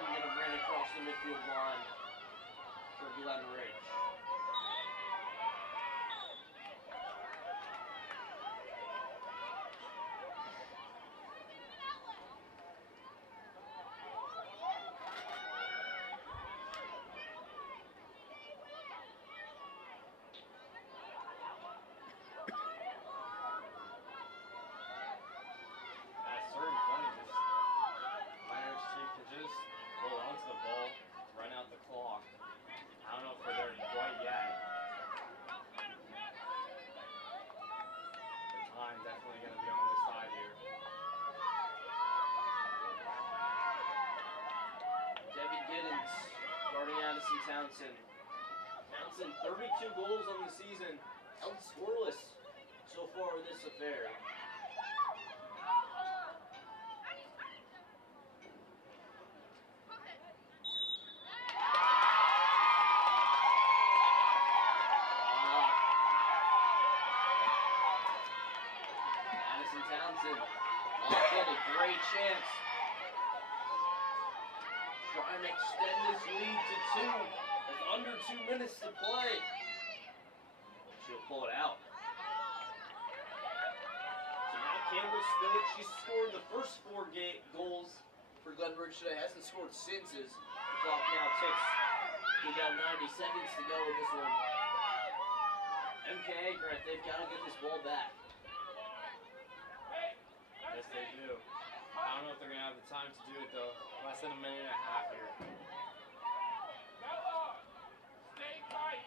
Glen going to run across the midfield line for Glen Ridge. At certain points, this Miners team can just hold onto the ball, run out the clock. I don't know if we're there quite yet. The time definitely going to be on their side here. Debbie Giddens guarding Addison Townsend. Townsend, 32 goals on the season, held scoreless so far in this affair. Addison Townsend locked in a great chance. Trying to extend this lead to 2 with under 2 minutes to play. She'll pull it out. So now Campbell Spillett, she scored the first 4 goals for Glen Ridge today. Hasn't scored since as the clock now ticks. We got 90 seconds to go in this one. MKA, Grant, they've got to get this ball back. Yes, they do. I don't know if they're going to have the time to do it, though. Less than a minute and a half here. Bella, stay tight.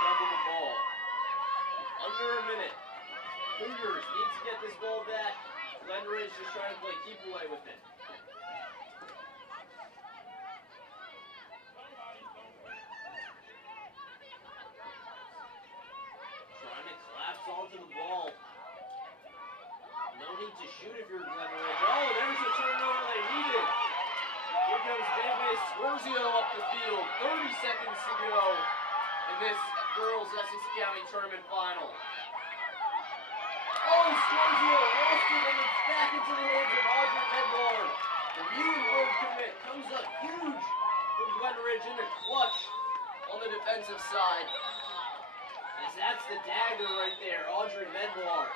Double the ball. Under a minute. Cougars need to get this ball back. Glen Ridge just trying to play keep away with it. Trying to collapse onto the ball. No need to shoot if you're Glen Ridge. Oh, there's the turnover they needed. Here comes Bebe Scorzio up the field. 30 seconds to go in this girls Essex County tournament final. Oh, Scorzio lost it and it's back into the hands of Audrey Medlar. The Muhlenberg commit comes up huge from Glen Ridge in the clutch on the defensive side. As that's the dagger right there, Audrey Medlar.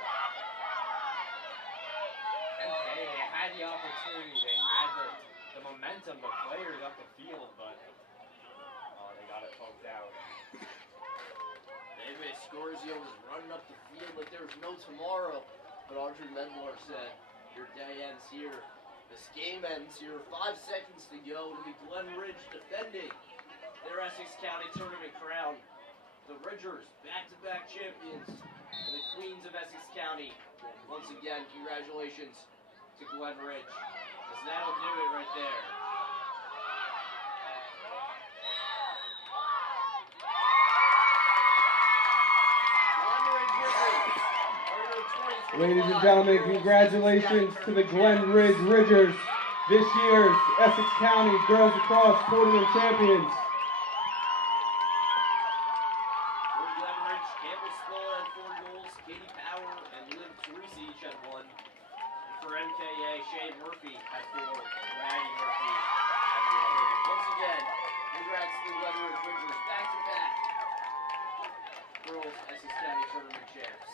And they had the opportunity, they had the momentum, the players up the field, but they got it poked out. Bebe Scorzio was running up the field like there was no tomorrow, but Audrey Medlar said, your day ends here. This game ends here. 5 seconds to go to be Glen Ridge defending their Essex County tournament crown. The Ridgers, back-to-back champions, and the Queens of Essex County. Once again, congratulations to Glen Ridge, because that'll do it right there. Ladies and gentlemen, congratulations to the Glen Ridge Ridgers, this year's Essex County Girls Lacrosse Tournament champions. For Glen Ridge, Campbell Spillett had 4 goals, Katie Power and Liv Teresi each had 1. And for MKA, Shane Murphy had 4, Maddie Murphy had 1. Once again, congrats to the Glen Ridge Ridgers, back-to-back girls Essex County tournament champs.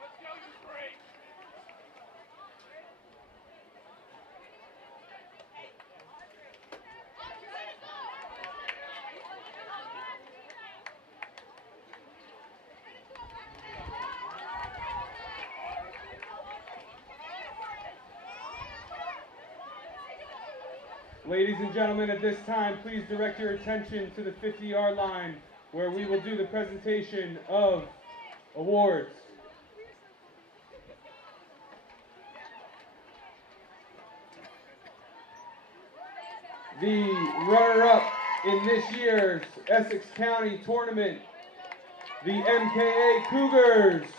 Let's go to break. Ladies and gentlemen, at this time, please direct your attention to the 50-yard line where we will do the presentation of awards. The runner-up in this year's Essex County tournament, the MKA Cougars.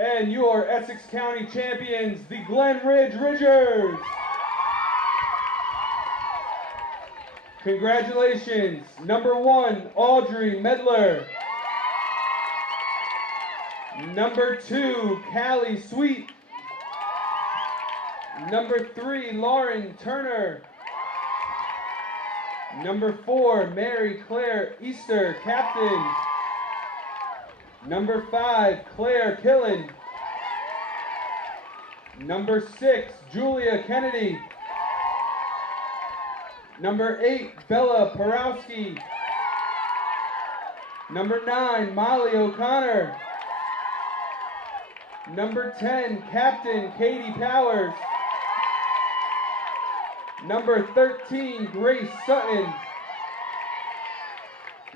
And your Essex County champions, the Glen Ridgers. Congratulations. Number 1, Audrey Medler. Number 2, Callie Sweet. Number 3, Lauren Turner. Number 4, Mary Claire Easter, captain. Number 5, Claire Killen. Number 6, Julia Kennedy. Number 8, Bella Porowski. Number 9, Molly O'Connor. Number 10, Captain Katie Powers. Number 13, Grace Sutton.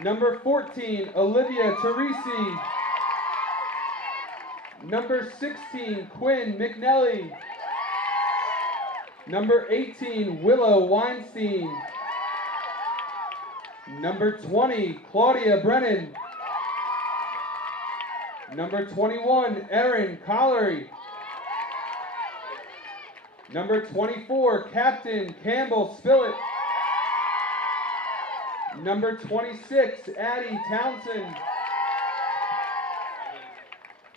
Number 14, Olivia Teresi. Number 16, Quinn McNelly. Number 18, Willow Weinstein. Number 20, Claudia Brennan. Number 21, Erin Collery. Number 24, Captain Campbell Spillett. Number 26, Addie Townsend.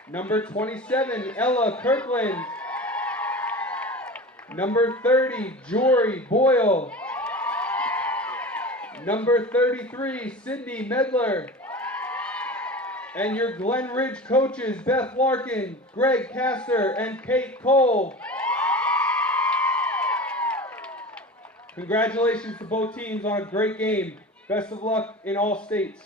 Number 27, Ella Kirkland. Number 30, Jory Boyle. Number 33, Sydney Medler. And your Glen Ridge coaches, Beth Larkin, Greg Castor, and Kate Cole. Congratulations to both teams on a great game. Best of luck in all states.